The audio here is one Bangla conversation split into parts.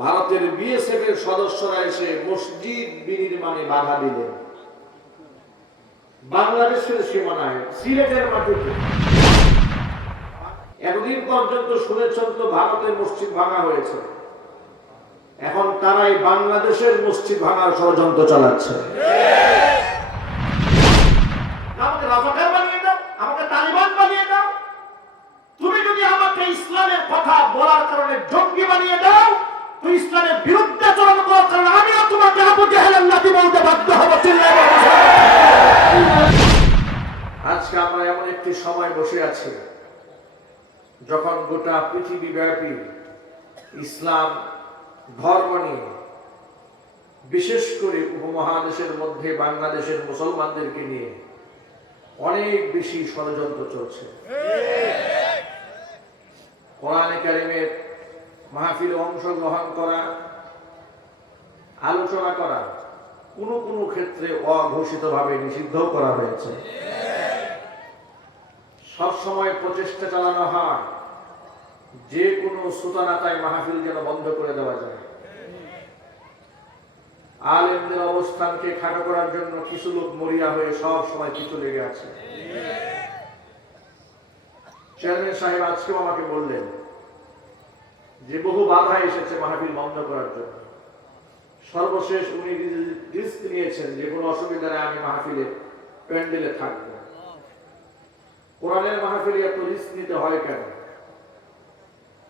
ভারতের বিএসএফ এর সদস্যরা এসে মসজিদ বিনির্মাণে বাধা দিলেন বাংলাদেশের সীমানায়, সিলেটের মাটিতে। এতদিন পর্যন্ত শুনেছেন তো ভারতের মসজিদ ভাঙা হয়েছে, এখন তারাই বাংলাদেশের মসজিদ ভাঙার ষড়যন্ত্র চালাচ্ছে। আমাকে রাজাকার বানিয়ে দাও, আমাকে তালিবান বানিয়ে দাও। তুমি যদি আমাকে ইসলামের কথা বলার কারণে জঙ্গি বানিয়ে দাও, তো ইসলামের বিরুদ্ধে আচরণ করার কারণে আমিও তোমাকে আবু জাহেলের লাঠি বলতে বাধ্য হব। আজকে আমরা এমন একটি সময় বসে আছি যখন গোটা পৃথিবী ব্যাপী ইসলাম ধর্ম নিয়ে, বিশেষ করে উপমহাদেশের মধ্যে বাংলাদেশের মুসলমানদেরকে নিয়ে অনেক বেশি ষড়যন্ত্র চলছে। কোরআনে কারিমের মাহফিলে অংশগ্রহণ করা, আলোচনা করা কোনো কোনো ক্ষেত্রে অঘোষিতভাবে নিষিদ্ধ করা হয়েছে। সবসময় প্রচেষ্টা চালানো হয় যে কোনো সুতানাতায় মাহফিল যেন বন্ধ করে দেওয়া যায়। আলেমদের অবস্থানকে খাটো করার জন্য কিছু লোক মরিয়া হয়ে সব সময় কিছু লেগে আছে। চেয়ারম্যান সাহেব আজকেও আমাকে বললেন যে বহু বাধা এসেছে মাহফিল বন্ধ করার জন্য। সর্বশেষ উনি রিস্ক নিয়েছেন যে কোনো অসুবিধা নেই, আমি মাহফিলে প্যান্ডেলে থাকবো। কোরআনের মাহফিলে এত রিস্ক নিতে হয় কেন?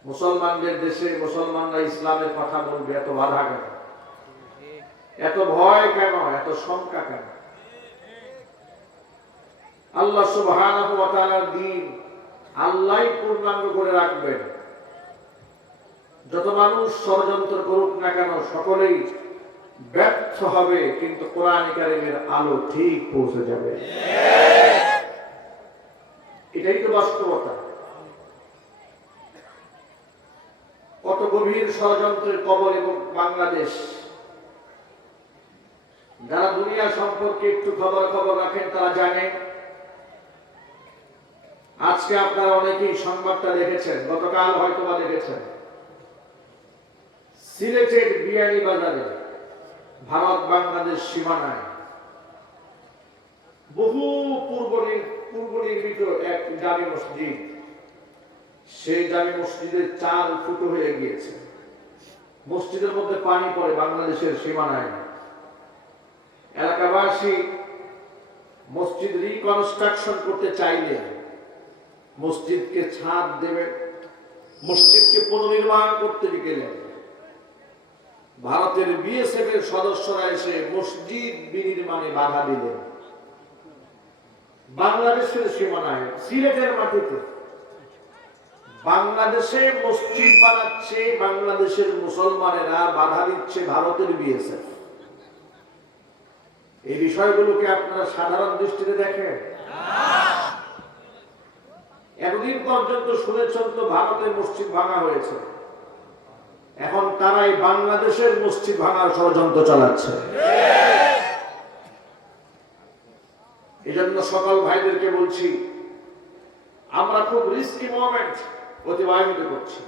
মুসলমানদের দেশে মুসলমানরা ইসলামের কথা বলবে, এত বাধা কেন? এত ভয় কেন? এত শঙ্কা কেন? আল্লাহ সুবহানাহু ওয়া তাআলার দ্বীন আল্লাহই পূর্ণাঙ্গ করে রাখবেন। যত মানুষ ষড়যন্ত্র করুক না কেন সকলেই ব্যর্থ হবে, কিন্তু কোরআন কারীমের আলো ঠিক পৌঁছে যাবে। এটাই তো বাস্তবতা। কত গভীর ষড়যন্ত্রের কবল এবং বাংলাদেশ। যারা দুনিয়া সম্পর্কে একটু খবর রাখেন তারা জানেন। আজকে আপনারা অনেকেই সংবাদটা দেখেছেন, গতকাল হয়তো বা দেখেছেন, সিলেটের বিয়ানীবাজারে ভারত বাংলাদেশ সীমানায় বহু পূর্ব নির্মিত এক জামি মসজিদ, সেই জামি মসজিদের চাল ফুটো হয়ে গিয়েছে। মসজিদের মধ্যে পানি পড়ে বাংলাদেশের সীমানায়। এলাকাবাসী মসজিদ রিকনস্ট্রাকশন করতে চাইলে মসজিদকে ছাদ দেবে, মসজিদকে পুনর্নির্মাণ করতে গেলেন ভারতের বিএসএফ এর সদস্যরা এসে মসজিদ বিনির্মাণে বাধা দিলেন বাংলাদেশের সীমানায়, সিলেটের মাটিতে। বাংলাদেশে মসজিদ বানাচ্ছে বাংলাদেশের মুসলমানেরা, বাধা দিচ্ছে ভারতের বিএসএফ। এই বিষয়গুলোকে আপনারা সাধারণ দৃষ্টিতে দেখেন? এতদিন পর্যন্ত শুনেছেন তো ভারতের মসজিদ ভাঙা হয়েছে, এখন তারাই বাংলাদেশের মসজিদ ভাঙার ষড়যন্ত্র চালাচ্ছে। এই জন্য সকল ভাইদেরকে বলছি, আমরা খুব রিস্কি মোমেন্ট অতিবাহিত করছি,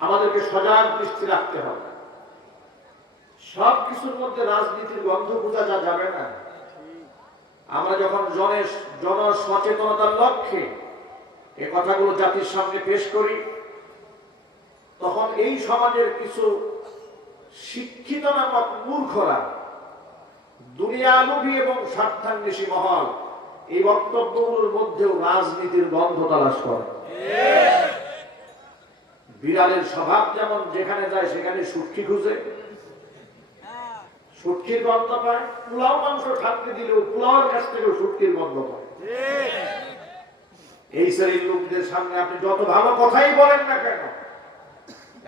আমাদেরকে সজাগ দৃষ্টি রাখতে হবে। সব কিছুর মধ্যে রাজনীতির গন্ধ বোঝা যাবে না। আমরা যখন জন সচেতনতার লক্ষ্যে এ কথাগুলো জাতির সামনে পেশ করি, তখন এই সমাজের কিছু শিক্ষিত নামক মূর্খরা, দুনিয়ালোভী এবং স্বার্থান্বেষী মহল এই বক্তব্যগুলোর মধ্যেও রাজনীতির গন্ধ তালাশ করে। বিড়ালের স্বভাব যেমন যেখানে যায় সেখানে সুটকি খুঁজে, সুটকির গন্ধ পায়। পোলাও মাংস থাকতে দিলেও পোলাওর কাছ থেকেও সুটকির গন্ধ পায়। এই শ্রেণীর লোকদের সামনে আপনি যত ভালো কথাই বলেন না কেন,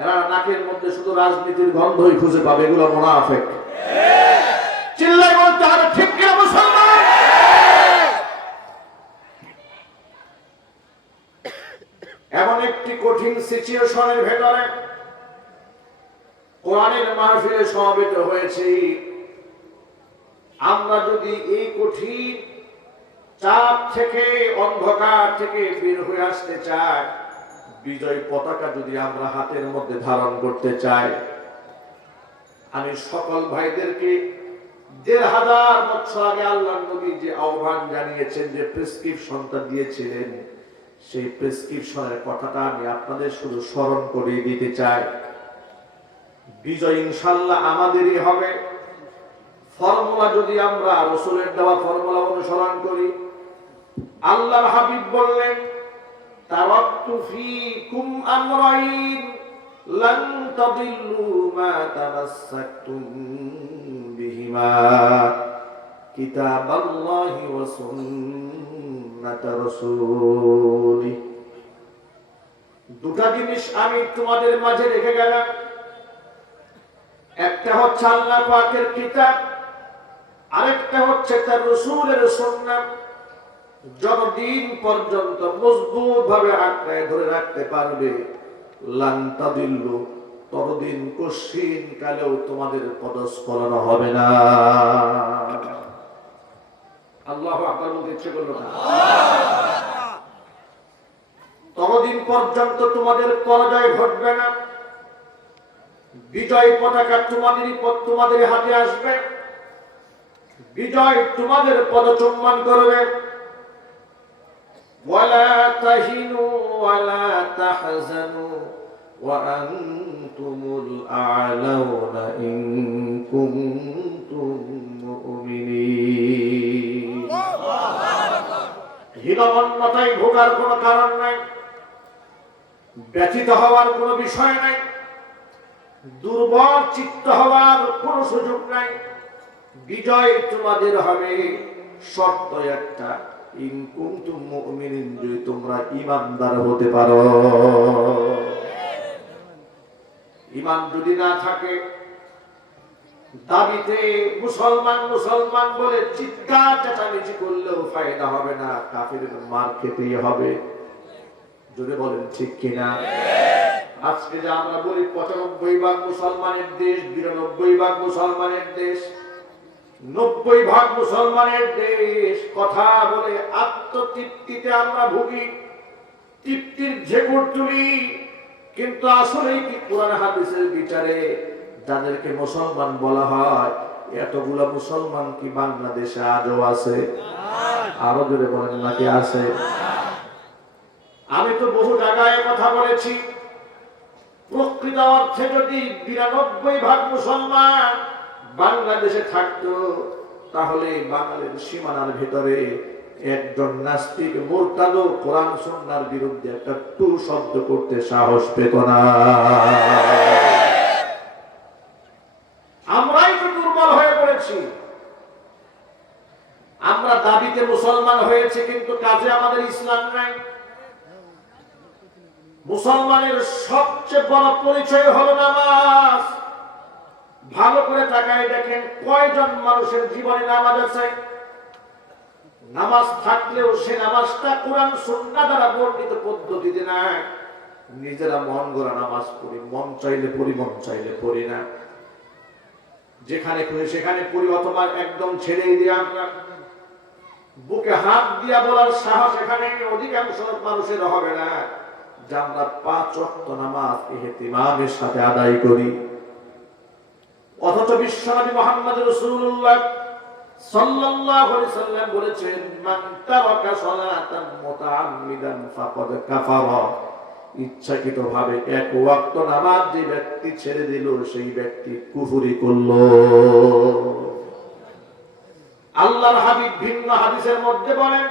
এরা নাকের মধ্যে শুধু রাজনীতির গন্ধই খুঁজে পাবে। এগুলো মুনাফিক। চিল্লায় বলতে হবে ঠিক কিনা মুসলমান? এমন একটি কঠিন সিচুয়েশনের ভেতরে কোরআনের মাহফিলে সমবেত হয়েছি। আমরা যদি এই কঠিন চাপ থেকে, অন্ধকার থেকে বের হয়ে আসতে চাই, বিজয় পতাকা যদি আমরা হাতের মধ্যে ধারণ করতে চাই, আমি সকল ভাইদেরকে ১,৫০০ বছর আগে আল্লাহর নবী যে আহ্বান জানিয়েছেন, যে প্রেসক্রিপশনটা দিয়েছিলেন, সেই প্রেসক্রিপশনের কথাটা আমি আপনাদের শুধু স্মরণ করে দিতে চাই। বিজয় ইনশাআল্লাহ আমাদেরই হবে। ফর্মুলা যদি আমরা রাসূলের দেওয়া ফর্মুলা অনুসরণ করি, আল্লাহর হাবিব বললেন, তারাক্তু ফীকুম আমরাইন লান তাদিল্লু মা তামাসসাকতুম বিহিমা কিতাবাল্লাহি ওয়া সুন্নাত রাসূলি। দুটা জিনিস আমি তোমাদের মাঝে রেখে গেলাম। একটা হচ্ছে আল্লাহ পাকের কিতাব, আরেকটা হচ্ছে তার রাসূলের সুন্নাত। যতদিন পর্যন্ত মজবুত ভাবে আঁকড়ায় ধরে রাখতে পারবে, লান তাদিল্লু, ততদিন কশিন কালেও তোমাদের পদস্খলন হবে না। আল্লাহু আকবার বলতে ইচ্ছে করলো না? ততদিন পর্যন্ত তোমাদের পরাজয় ঘটবে না। বিজয় পতাকা তোমাদের হাতে আসবে, বিজয় তোমাদের পদচুম্বন করবে। ওয়ালা তাহিনু ওয়ালা তাহজানু ওয়া আনতুমুল আ'লাউনা ইন কুনতুম মুমিনিন। হীনমন্যতায় ভোগার কোনো কারণ নাই, ব্যথিত হওয়ার কোনো বিষয় নাই, দুর্বল চিত্ত হওয়ার কোনো সুযোগ নাই। বিজয় তোমাদের হবে, শর্ত একটা, ইন কুনতুম মুমিনিন, যদি তোমরা ঈমানদার হতে পারো। ঈমান যদি না থাকে, দাবিতে মুসলমান মুসলমান বলে চিৎকার চেঁচামেচি করলেও ফায়দা হবে না, কাফেরের মার খেতেই হবে। যদি বলেন ঠিক কিনা? আজকে যে আমরা বলি ৯৫% মুসলমানের দেশ, ৯২% মুসলমানের দেশ, ৯০% মুসলমানের দেশ, কথা বলে আত্মতৃপ্তিতে আমরা ভুগি, তৃপ্তির ঝেকুর তুলি। কিন্তু আসলে কি কোরআন হাদিসের বিচারে যাদেরকে মুসলমান বলা হয়, এতগুলা মুসলমান কি বাংলাদেশে আজও আছে? আরো জোরে বলেন, নাকি আছে? আমি তো বহু জায়গায় কথা বলেছি, প্রকৃত অর্থে যদি ৯২% মুসলমান বাংলাদেশে থাকতো, তাহলে বাঙালির সীমানার ভিতরে একজন নাস্তিক মুরতাদ কোরআন সুন্নাহর বিরুদ্ধে একটা টু শব্দ করতে সাহস পেত না। আমরাই তো দুর্বল হয়ে পড়েছি। আমরা দাবিতে মুসলমান হয়েছে, কিন্তু কাজে আমাদের ইসলাম নাই। মুসলমানের সবচেয়ে বড় পরিচয় হলো নামাজ। ভালো করে তাকায় দেখেন, কয়জন মানুষের জীবনে নামাজ আছে? নামাজ থাকলেও সে নামাজটা কোরআন সুন্নাহ দ্বারা বর্ণিত পদ্ধতিতে না, নিজেরা মন গড়া নামাজ পড়ি, মন চাইলে পড়ি, মন চাইলে পড়ি না, যেখানে খুশি সেখানে পড়ি, অথবা একদম ছেড়েই দিয়ে আমরা বুকে হাত দিয়া বলার সাহস এখানে অধিকাংশ মানুষের হবে না যে আমরা ৫ ওয়াক্ত নামাজ ইহতিমামের সাথে আদায় করি। অথচ বিশ্বনবী মুহাম্মদ রাসূলুল্লাহ সাল্লাল্লাহু আলাইহি ওয়াসাল্লাম বলেছেন, মান তারাকা সালাতান মুতাআম্মিদান ফাকাদ কাফারা। ইচ্ছাকৃতভাবে এক ওয়াক্ত নামাজ যে ব্যক্তি ছেড়ে দিল, সেই ব্যক্তি কুফরি করলো। আল্লাহর হাবিব ভিন্ন হাদিসের মধ্যে বলেন,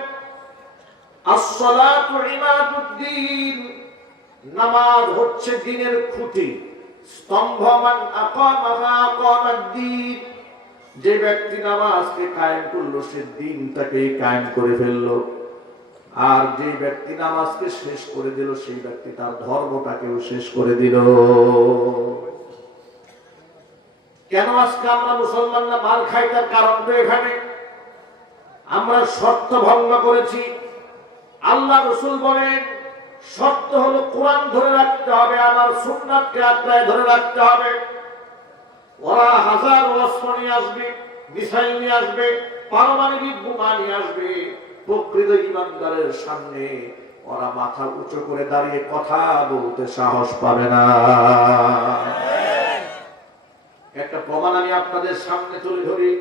আস-সালাতু ইমাদুদ্দিন, নামাজ হচ্ছে দ্বীনের খুঁটি, স্তম্ভ। মান আকামাহা আকামাদ-দ্বীন, যে ব্যক্তি নামাজকে কায়েম করলো, সে দ্বীনটাকে কায়েম করে ফেললো। আর যে ব্যক্তি নামাজকে শেষ করে দিল, সেই ব্যক্তি তার ধর্মটাকেও শেষ করে দিল। কেন আজকে আমরা মুসলমানরা মার খাই? তার কারণ তো এখানে, আমরা শর্ত ভঙ্গ করেছি। আল্লাহ রাসূল বলেন, শর্ত হলো কোরআন ধরে রাখতে হবে, আমার সুন্নাতকে আঁকড়ায় ধরে রাখতে হবে। ওরা হাজার অস্ত্র নিয়ে আসবে, মিসাইল নিয়ে আসবে, পারমাণবিক বোমা নিয়ে আসবে, প্রকৃত ঈমানদারের সামনে ওরা মাথা উঁচু করে দাঁড়িয়ে কথা বলতে সাহস পাবে না। একটা প্রমাণ আমি আপনাদের সামনে তুলে ধরি।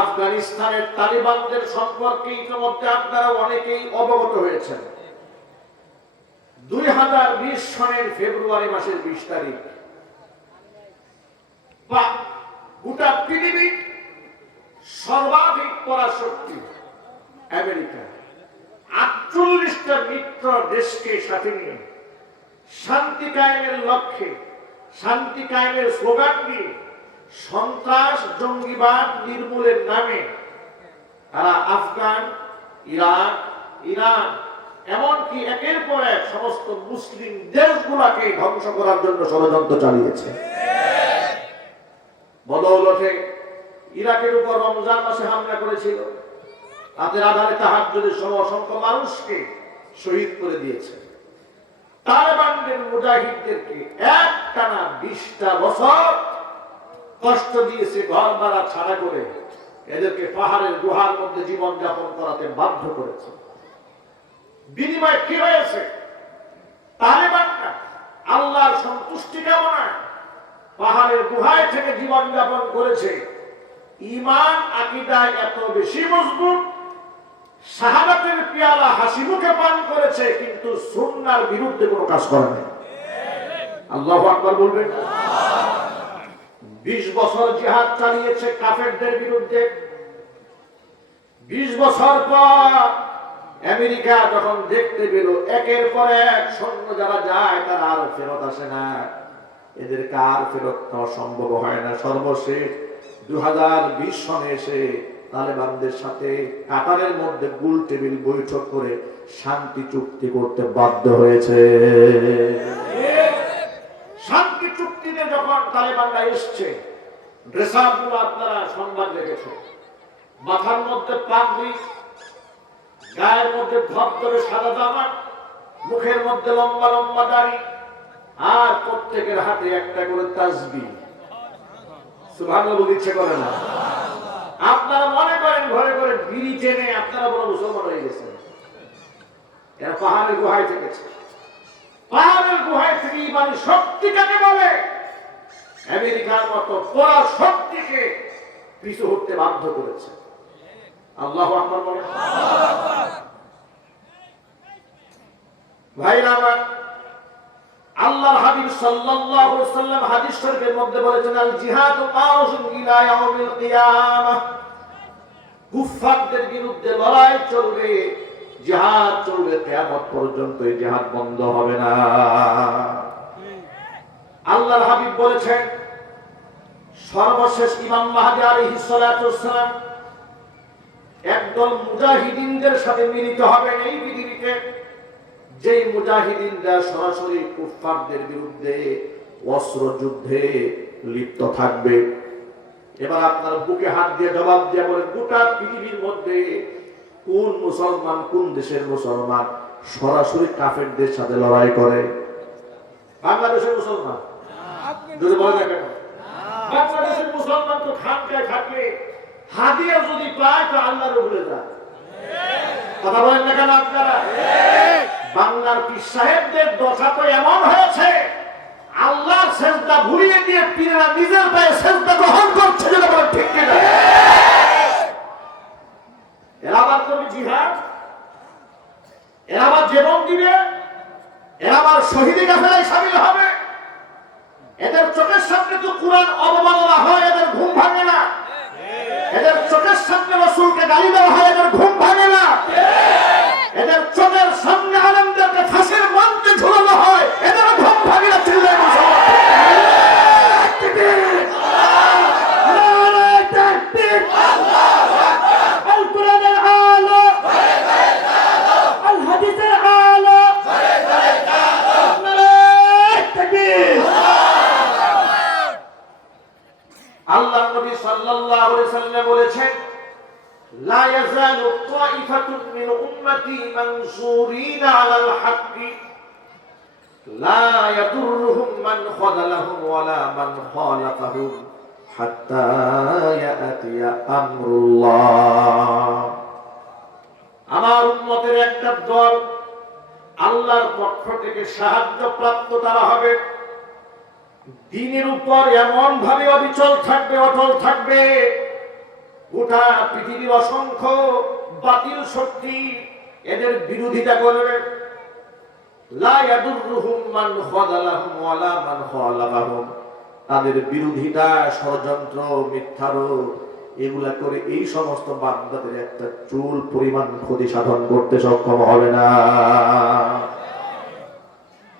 আফগানিস্তানের তালিবানদের সম্পর্কে ইতিমধ্যে আপনারা অনেকেই অবগত হয়েছেন। 2020 সনের ফেব্রুয়ারি মাসের 20 তারিখ বা গোটা পৃথিবীর সর্বাধিক পরাশক্তি আমেরিকা 48টা মিত্র দেশকে সাথে নিয়ে শান্তি কায়েমের লক্ষ্যে, শান্তি কায়েমের স্লোগান দিয়ে সন্ত্রাস জঙ্গিবাদ নির্মূলের নামে তারা আফগান, ইরাক, ইরান এমনকি একের পর এক সমস্ত মুসলিম দেশগুলোকে ধ্বংস করার জন্য ষড়যন্ত্র চালিয়েছে। বদৌলতে ইরাকের উপর রমজান মাসে হামলা করেছিল, রাতের আধারে তাহাজ্জুদের সময় অসংখ্য মানুষকে শহীদ করে দিয়েছে। তালেবানদের মুজাহিদদেরকে একটানা 20টা বছর কষ্ট দিয়েছে, ঘর ভাড়া ছাড়া করে এদেরকে পাহাড়ের গুহার মধ্যে জীবন যাপন করাতে বাধ্য করেছে। বিনিময়ে কি হয়েছে? তালেবানরা আল্লাহর সন্তুষ্টি কামনায় পাহাড়ের গুহায় থেকে জীবন যাপন করেছে। ঈমান আকীদায় এত বেশি মজবুত, শাহাদাতের পেয়ালা হাসি মুখে পান করেছে, কিন্তু সুন্নাহর বিরুদ্ধে কোনো কাজ করে নাই। আল্লাহু আকবার বলবেন। 20 বছর জিহাদ চালিয়েছে কাফেরদের বিরুদ্ধে। 20 বছর পর আমেরিকা যখন দেখতে পেল একের পর এক সৈন্য যারা যায় তারা আর ফেরত আসে না, এদেরকে আর ফেরত নেওয়া সম্ভব হয় না, সর্বশেষ 2020 সনে এসে তালেবানদের সাথে কাতারের মধ্যে গোল টেবিল বৈঠক করে শান্তি চুক্তি করতে বাধ্য হয়েছে। শান্তি চুক্তিতে যখন তালেবানরা এসছে, ড্রেসআপগুলো আপনারা সংবাদ দেখেছেন, মাথার মধ্যে পাগড়ি, গায়ের মধ্যে ধবধবে সাদা জামা, মুখের মধ্যে লম্বা লম্বা দাড়ি, আর প্রত্যেকের হাতে একটা করে তাসবিহ। সুবহানাল্লাহ বলতে ইচ্ছে করে না? আপনারা মনে করেন ঘরে ঘরে বিড়ি টেনে আপনারা বড় মুসলমান হয়ে গেছেন। এরা পাহাড়ের গুহায় থেকেছে। পাহাড়ের গুহায় থেকে ইমানি শক্তি কাকে বলে? আমেরিকার মতো পরা শক্তিকে পিছু হতে বাধ্য করেছে। আল্লাহু আকবার বলেন। ভাইরা আমার, আল্লাহর হাবিব সাল্লাল্লাহু আলাইহি ওয়াসাল্লাম হাদিস শরীফের মধ্যে বলেছেন, আল জিহাদু মাউজুন ইলা ইয়াউমিল কিয়ামাহ। কুফফারদের বিরুদ্ধে লড়াই চলবে, জিহাদ চলবে কিয়ামত পর্যন্ত, এই জিহাদ বন্ধ হবে না। আল্লাহর হাবিব বলেছেন, সর্বশেষ ইমাম মাহদী আলাইহিস সালাতু ওয়াস সালাম একদল মুজাহিদিনদের সাথে মিলিত হবেন এই পৃথিবীতে, যেই মুজাহিদিনরা সরাসরি কুফফারদের বিরুদ্ধে অস্ত্র যুদ্ধে লিপ্ত থাকবে। এবার আপনার বুকে হাত দিয়ে জবাব দিয়ে বলেন, গোটা পৃথিবীর মধ্যে কোন মুসলমান, কোন দেশের মুসলমান সরাসরি কাফেরদের সাথে লড়াই করে? বাংলাদেশের মুসলমান। যদি বলে না কেন? বাংলাদেশের মুসলমান তো খানকায় থাকে, হাদিয়া যদি পায় তো আল্লাহর উপরে যায়। কথা বলেন না কেন আপনারা? বাংলার পীর সাহেবদের দশা তো এমন হয়েছে, আল্লাহর সেজদা ভুলিয়ে দিয়ে পীরেরা নিজের পায়ে সেজদা গ্রহণ করছে। যেটা বলেন ঠিক কিনা? এরা আবার করবে জিহাদ, এরা আবার জীবন দিবে, এরা আবার শহীদি কাফেলায় শামিল হবে। এদের চোখের সামনে তো কুরআন অবমাননা হয়, এদের ঘুম ভাঙে না। এদের চোখের সামনে রাসূলকে গালি দেওয়া হয়, এদের ঘুম ভাঙে না। এদের চোখের সামনে আলেমদেরকে ফাঁসির মঞ্চে ঝুলানো হয়, এদের ঘুম ভাঙে না। চিল্লায় আল্লাহ নবী সাল্লাল্লাহু আলাইহি ওয়াসাল্লাম বলেছেন, লা ইয়াজালু তাইফাতুন মিন উম্মতি মানসুরিনা আলাল হাক্কি লা ইয়াদুররুহুম মান খাযালাহুম ওয়ালা মান খালাফাহুম হাত্তা ইয়াতিয়া আমরুল্লাহ। আমার উম্মতের একটা দল আল্লাহর পক্ষ থেকে সাহায্য প্রাপ্ত তারা হবে, দ্বীনের উপর এমন ভাবে অবিচল থাকবে, অটল থাকবে, গোটা পৃথিবীর অসংখ্য বাতিল শক্তি এদের বিরোধিতা করবে। লা ইয়াদুররুহুম মান খাযালাহুম ওয়ালা মান খালাফাহুম, তাদের বিরোধিতা, ষড়যন্ত্র, মিথ্যারোপ এগুলা করে এই সমস্ত বান্দাদের একটা চুল পরিমাণ ক্ষতি সাধন করতে সক্ষম হবে না।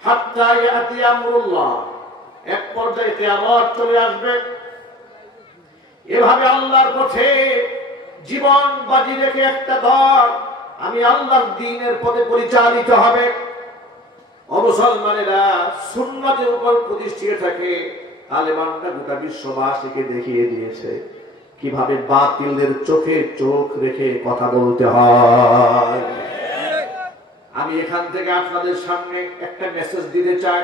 হাত্তা ইয়াতি আমরুল্লাহ, এক পর্যায়ে কিয়ামত চলে আসবে। এভাবে আল্লাহর পথে জীবন বাজি রেখে একটা দল আমি আল্লাহর দ্বীনের পথে পরিচালিত হবে। মুসলমানেরা সুন্নাতের উপর প্রতিষ্ঠিত থাকে। তালেবানরা গোটা বিশ্ববাসীকে দেখিয়ে দিয়েছে কিভাবে বাতিলদের চোখে চোখ রেখে কথা বলতে হয়। আমি এখান থেকে আপনাদের সামনে একটা মেসেজ দিতে চাই।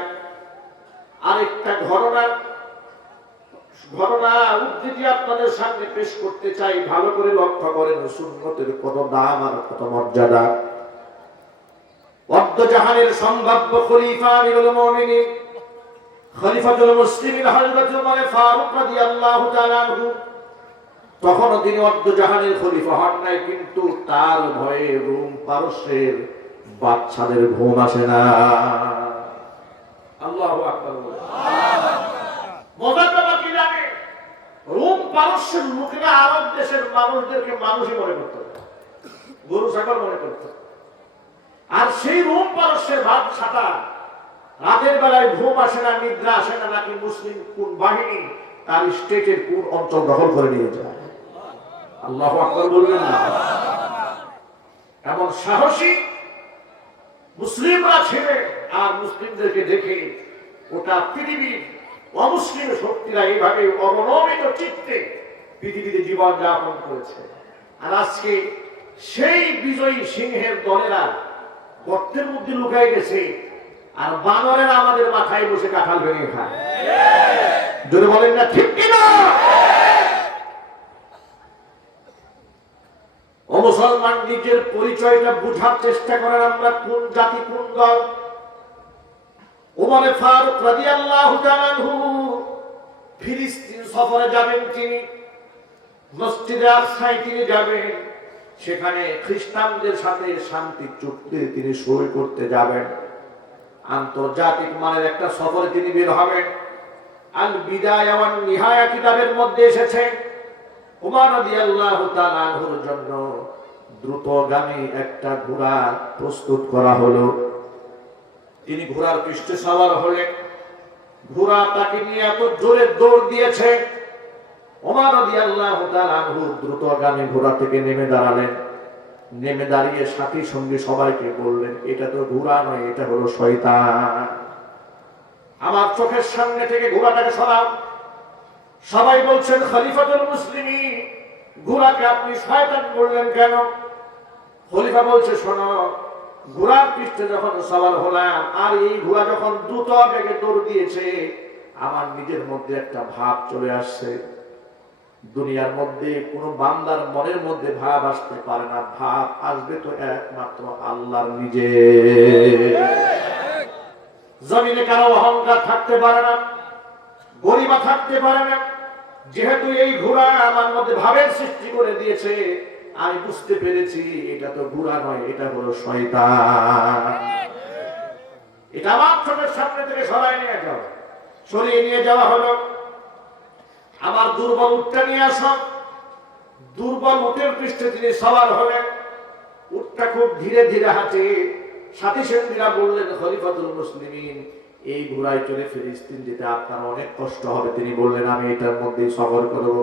আরেকটা ঘটনা উদ্ধৃতি আপনাদের সামনে পেশ করতে চাই। ভালো করে লক্ষ্য করেন সুন্নতের কত দাম আর কত মর্যাদা। জাহানের সম্ভাব্য খলিফা আমিরুল মুমিনিন খলিফাতুল মুসলিমিন হযরত ওমর ফারুক রাদিয়াল্লাহু তাআলা আনহু, তখন তিনি জাহানের খলিফা হন নাই, কিন্তু তার ভয়ে রোম পারস্যের বাদশাদের ঘুম আসে না। আল্লাহু আকবার। মজাটা কি জানে? রোম পারস্যের লোকেরা আরব দেশের মানুষদেরকে মানুষই মনে করত, গরু ছাগল মনে করত। আর সেই রোম পারস্যের বাদশাটা রাতের বেলায় ঘুম আসে না, নিদ্রা আসে না, নাকি মুসলিম কোন বাহিনী তার স্টেটের কোন অঞ্চল দখল করে নিয়ে যায়। আল্লাহু আকবার বলবেন না? এমন সাহসী মুসলিমরা ছিলেন। আর মুসলিমদেরকে দেখে ওটা পৃথিবীর অমুসলিম শক্তিরা এইভাবে অবনমিত চিত্তে পৃথিবীতে জীবন যাপন করেছে। আর আজকে সেই বিজয়ী সিংহের দলেরা গর্তের মধ্যে লুকায় গেছে, আর বানরেরা আমাদের মাথায় বসে কাঁঠাল ভেঙে খায়। যদি বলেন না ঠিক কিনা? ও মুসলমান, নিজের পরিচয়টা বুঝার চেষ্টা করেন। আমরা কোন জাতি, কোন দল? ওমর ফারুক রাদিয়াল্লাহু তাআলা আনহু ফিলিস্তিন সফরে যাবেন। তিনি মসজিদে আকসায় তিনি যাবেন, সেখানে খ্রিস্টানদের সাথে শান্তি চুক্তি তিনি সই করতে যাবেন। আন্তর্জাতিক মানের একটা সফরে তিনি বের হবেন। আল বিদায়া ওয়ান নিহায়া কিতাবের মধ্যে এসেছে ওমর রাদিয়াল্লাহু তাআলা আনহুর জন্য দ্রুতগামী একটা ঘোড়া প্রস্তুত করা হলো। তিনি ঘোড়ার পৃষ্ঠে সওয়ার হলেন। ঘোড়া তাকে নিয়ে এত জোরে দৌড় দিয়েছে, ওমর রাদিয়াল্লাহু তাআলা আনহু দ্রুতগামী ঘোড়া থেকে নেমে দাঁড়ালেন। নেমে দাঁড়িয়ে সাথী সঙ্গী সবাইকে বললেন, এটা তো ঘোড়া নয়, এটা হলো শয়তান। আমার চোখের সামনে থেকে ঘোড়াটাকে সরাও। সবাই বলছেন, খলিফাতুল মুসলিমিন, ঘোড়াকে আপনি শয়তান বললেন কেন? খলিফা বলছে, শোনো, ঘোড়ার পৃষ্ঠে যখন সওয়ার হলাম আর এই ঘোড়া যখন দ্রুত বেগে দৌড় দিয়েছে, আমার নিজের মধ্যে একটা ভাব চলে আসছে। দুনিয়ার মধ্যে কোন বান্দার মনের মধ্যে ভাব আসতে পারে না, ভাব আসবে তো একমাত্র আল্লাহর নিজে। জমিনে কারো অহংকার থাকতে পারে না, গরিমা থাকতে পারে না। যেহেতু এই ঘোড়া আমার মধ্যে ভাবের সৃষ্টি করে দিয়েছে, আমি বুঝতে পেরেছি এটা তো ঘোড়া নয়, এটা হলো শয়তান। এটা আমার চোখের সামনে থেকে সরিয়ে নিয়ে যাওয়া হলো। আমার দুর্বল উটটা নিয়ে আসো। দুর্বল উটের পৃষ্ঠে তিনি সওয়ার হলেন। উটটা খুব ধীরে ধীরে হাঁটে। সাথী সঙ্গীরা বললেন, খলিফাতুল মুসলিমিন, এই ঘোড়ায় চলে ফিলিস্তিন যেতে আপনার অনেক কষ্ট হবে। তিনি বললেন, আমি এটার মধ্যেই সফর করব।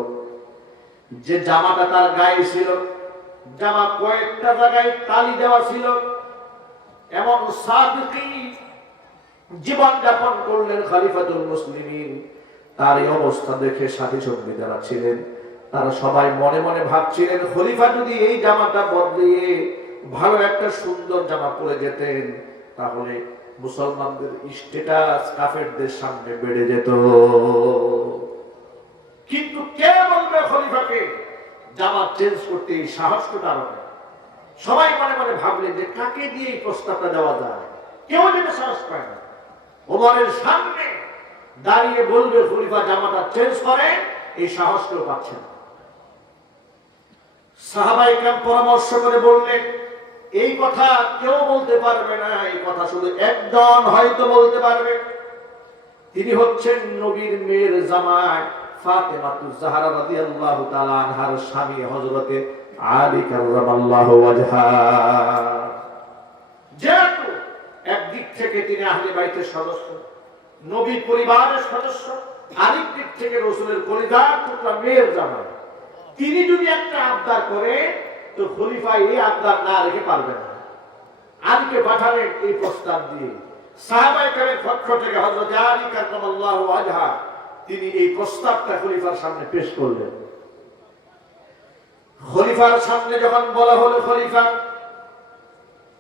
যে জামাটা তার গায়ে ছিল, জামা কয়েকটা জায়গায় তালি দেওয়া ছিল। এমন সাদিকী জীবন যাপন করলেন খলিফাতুল মুসলিমিন। তার এই অবস্থা দেখে সাথী সঙ্গী যারা ছিলেন তারা সবাই মনে মনে ভাবছিলেন, খলিফা যদি এই জামাটা বদলিয়ে ভালো একটা সুন্দর জামা পরে যেতেন, তাহলে মুসলমানদের স্ট্যাটাস কাফেরদের সামনে বেড়ে যেত। কিন্তু কে বলবে খলিফাকে জামা চেঞ্জ করতে? সাহস তো কারণ। সবাই মনে মনে ভাবলেন যে কাকে দিয়ে এই প্রস্তাবটা দেওয়া যায়, কেউ যেন সাহস পায় না। ওমরের সামনে দাঁড়িয়ে বলবে খলিফা জামাটা চেঞ্জ করে, এই সাহস কেউ পাচ্ছে না। সাহাবায়ে কেরাম পরামর্শ করে বললেন এই কথা কেউ বলতে পারবে না, এই কথা শুধু একজন হয়তো বলতে পারবে, তিনি হচ্ছেন নবীর মেয়ের জামাই ফাতেমাতুজ জাহরা রাদিয়াল্লাহু তাআলা আনহার স্বামী হযরত আলী কাররামাল্লাহু ওয়াজহা। যেহেতু একদিক থেকে তিনি আহলে বাইতের সদস্য, নবী পরিবারের সদস্য, আরেক দিক থেকে রাসূলের কলিজার টুকরা মেয়ের জামাই, তিনি যদি একটা আবদার করে তো খলিফা এই আবদার না রেখে পারবে না। আলীকে পাঠালেন এই প্রস্তাব দিয়ে। সাহাবায়ে কেরামের পক্ষ থেকে হযরত আলী কাররামাল্লাহু ওয়াজহা তিনি এই প্রস্তাবটা খলিফার সামনে পেশ করলেন। খলিফার সামনে যখন বলা হলো খলিফা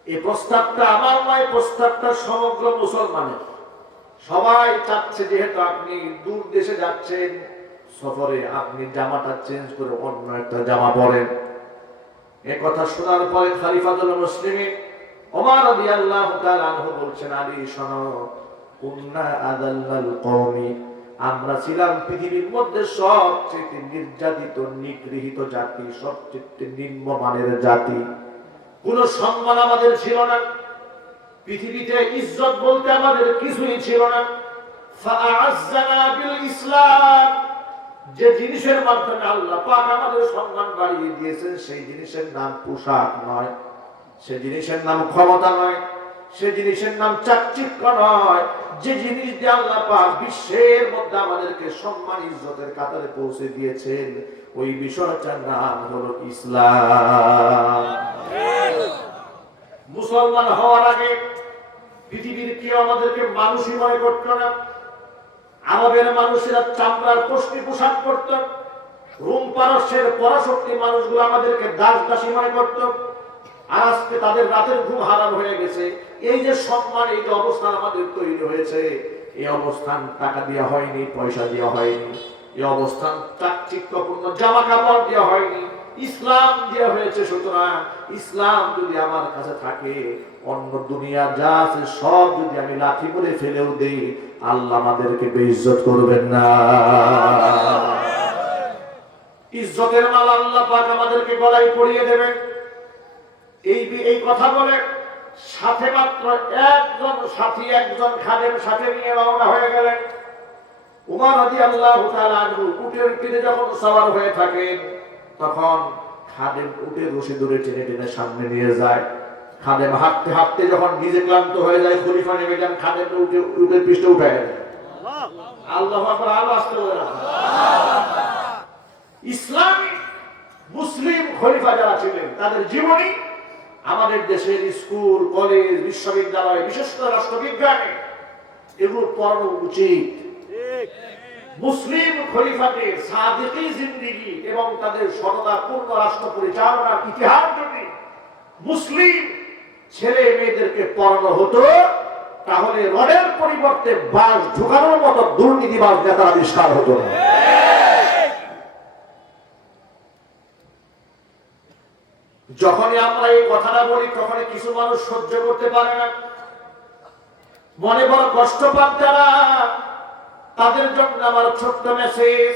এই প্রস্তাবটা আমার নয়, প্রস্তাবটা সমগ্র মুসলমানের, সবাই চাচ্ছে যেহেতু আপনি দূর দেশে যাচ্ছেন সফরে, আপনি জামাটা চেঞ্জ করে অন্য একটা জামা পরেন। এই কথা শোনার পরে খলিফাতুল মুসলিমিন ওমর রাদিয়াল্লাহু তাআলা আনহু বলছেন আলী শোনো, কুন্না আযাল্লাল কওমি, আমরা ছিলাম পৃথিবীর মধ্যে সবচেয়ে নির্যাতিত নিগৃহীত জাতি, সবচেয়ে নিম্নমানের জাতি, কোন সম্মান আমাদের ছিল না, পৃথিবীতে ইজ্জত বলতে আমাদের কিছুই ছিল না। ফাআজ্জানা বিল ইসলাম, যে জিনিসের মাধ্যমে আল্লাহ পাক আমাদের সম্মান বাড়িয়ে দিয়েছেন সেই জিনিসের নাম পোশাক নয়, সেই জিনিসের নাম ক্ষমতা নয়, সেই জিনিসের নাম চাকচিক্য নয়, যে জিনিস দিয়ে আল্লাহ পাক বিশ্বের মধ্যে আমাদেরকে সম্মান ইজ্জতের কাতারে পৌঁছে দিয়েছেন ওই বিষয়টার নাম হলো ইসলাম। মুসলমান হওয়ার আগে পৃথিবীর কেউ আমাদেরকে মানুষই মনে করত না। আরবের মানুষেরা চামড়ার পশমি পোশাক পরত, রোম পারস্যের পরাশক্তি মানুষগুলো আমাদেরকে দাস দাসী মনে করত। আর আজকে তাদের রাতের ঘুম হারাম হয়ে গেছে। এই যে সম্মান, এই যে অবস্থান আমাদের তৈরি হয়েছে, এই অবস্থান টাকা দেওয়া হয়নি, পয়সা দেওয়া হয়নি, এই অবস্থান চাকচিক্যপূর্ণ জামা কাপড় দেওয়া হয়নি, ইসলাম দেওয়া হয়েছে। সুতরাং ইসলাম যদি আমার কাছে থাকে, অন্য দুনিয়া যা আছে সব যদি আমি লাঠি করে ফেলেও দেই, আল্লাহ আমাদেরকে বেইজ্জত করবেন না। ইজ্জতের মাল আল্লাহ পাক আমাদেরকে গলায় পরিয়ে দেবেন। এই কথা বলে সাথে মাত্র একজন সাথী, একজন খাদেম সাথে নিয়ে রওনা হয়ে গেলেন। উমর রাদিয়াল্লাহু তাআলা আনহু উটের পিঠে যখন সওয়ার হয়ে থাকেন, তখন খাদেম উটের রশি ধরে টেনে টেনে সামনে নিয়ে যায়। খাদেম হাঁটতে হাঁটতে যখন নিজে ক্লান্ত হয়ে যায়, খলিফা নেমে যান, খাদেম উটের পৃষ্ঠে উঠে দেয়। আল্লাহু আকবার, আলো আসতে বলে না। ইসলামী মুসলিম খলিফা যারা ছিলেন তাদের জীবনী আমাদের দেশের স্কুল, কলেজ, বিশ্ববিদ্যালয়, বিশেষ করে রাষ্ট্রবিজ্ঞানে এগুলো পড়ানো উচিত। মুসলিম খলিফাদের সাদিকি জিন্দেগি এবং তাদের সততাপূর্ণ রাষ্ট্র পরিচালনার ইতিহাস যদি মুসলিম ছেলে মেয়েদেরকে পড়ানো হতো, তাহলে রডের পরিবর্তে বাস ঢুকানোর মতো দুর্নীতিবাজ নেতা আবিষ্কার হতো না। যখনই আমরা এই কথাটা বলি, তখনই কিছু মানুষ সহ্য করতে পারে না, মনে বড় কষ্ট পান তারা। তাদের জন্য আমার ছোট্ট মেসেজ,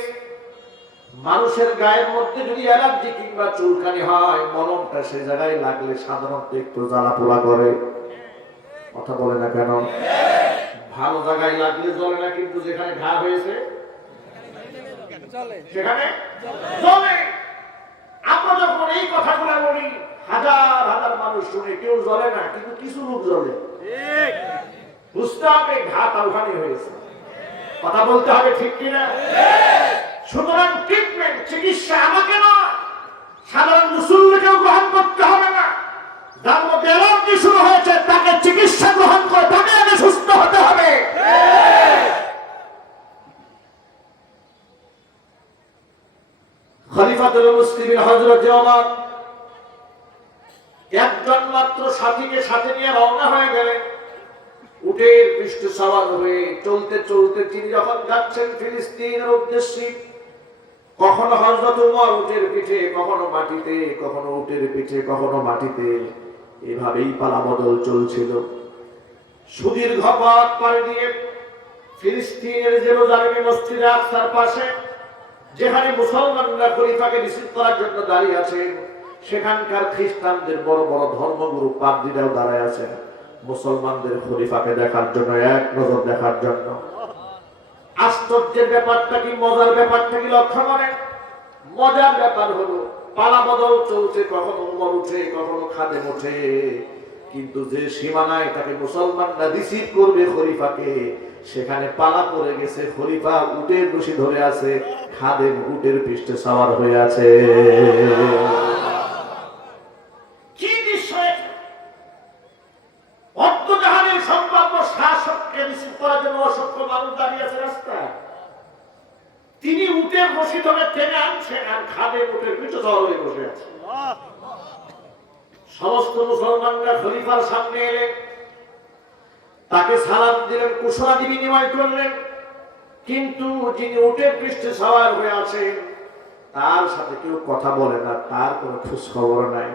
মানুষের গায়ের মধ্যে যদি অ্যালার্জি কিংবা চুলকানি হয়, মলমটা সে জায়গায় লাগলে সাধারণত একটু জ্বালা পোড়া করে। কথা বলে না কেন? ভালো জায়গায় লাগলে জ্বলে না, কিন্তু যেখানে ঘা হয়েছে সেখানে জ্বলে। আমরা যখন এই কথাগুলো বলি, হাজার হাজার মানুষ শুনে, কেউ জ্বলে না, কিন্তু কিছু লোক জ্বলে। বুঝতে হবে ঘাত ওখানে হয়েছে, কথা বলতে হবে, ঠিক কিনা? সুতরাং ট্রিটমেন্ট, চিকিৎসা আমাকে নয়, সাধারণ মুসল্লিকেও গ্রহণ করতে হবে না। যার মধ্যে অ্যালার্জি শুরু হয়েছে তাকে চিকিৎসা গ্রহণ করে তাকে আগে সুস্থ হতে হবে। খলিফাতুল মুসলিমিন হযরত ওমর একজন মাত্র সাথীকে সাথে নিয়ে রওনা হয়ে গেলেন। উটের পৃষ্ঠে সওয়ার হয়ে চলতে চলতে তিনি যখন যাচ্ছেন ফিলিস্তিনের উদ্দেশ্যে, কখনো হযরত উমর উটের পিঠে, কখনো মাটিতে, কখনো উটের পিঠে, কখনো মাটিতে, এভাবেই পালাবদল চলছিল। সুদীর্ঘ পথ পাড়ি দিয়ে ফিলিস্তিনের জেরুজালেমে মসজিদে আকসার পাশে যেখানে মুসলমানরা খলিফাকে রিসিভ করার জন্য দাঁড়িয়ে আছে, সেখানকার খ্রিস্টানদের বড় বড় ধর্মগুরু পাদ্রীরাও দাঁড়ায় আছেন মুসলমানদের খলিফাকে দেখার জন্য, এক নজর দেখার জন্য। আশ্চর্যের ব্যাপারটা কি, মজার ব্যাপারটা কি লক্ষ্য করেন। মজার ব্যাপার হলো পালা বদল চলছে, কখনো উমর উঠে, কখনো খাদেম ওঠে, কিন্তু যে সীমানায় তাকে মুসলমানরা রিসিভ করবে খলিফাকে, সেখানে পালা পড়ে গেছে। খলিফা উটের রশি ধরে আছে, খাদেম উটের পৃষ্ঠে সাওয়ার হয়ে আছে। কি দৃশ্য! অর্ধজাহানের সম্ভাব্য শাসককে রিসিভ করার জন্য অসংখ্য মানুষ দাঁড়িয়ে আছে রাস্তায়। তিনি উটের রশি ধরে টেনে আনছেন, আর খাদেম উটের পিঠে সাওয়ার হয়ে বসে আছে। সমস্ত মুসলমানরা খলিফার সামনে এলে তাকে সালাম দিলেন, কুশলাদি বিনিময় করলেন, কিন্তু যিনি উটের পৃষ্ঠে সাওয়ার হয়ে আছেন তার সাথে কেউ কথা বলে না, তার কোনো খোঁজ খবর নাই।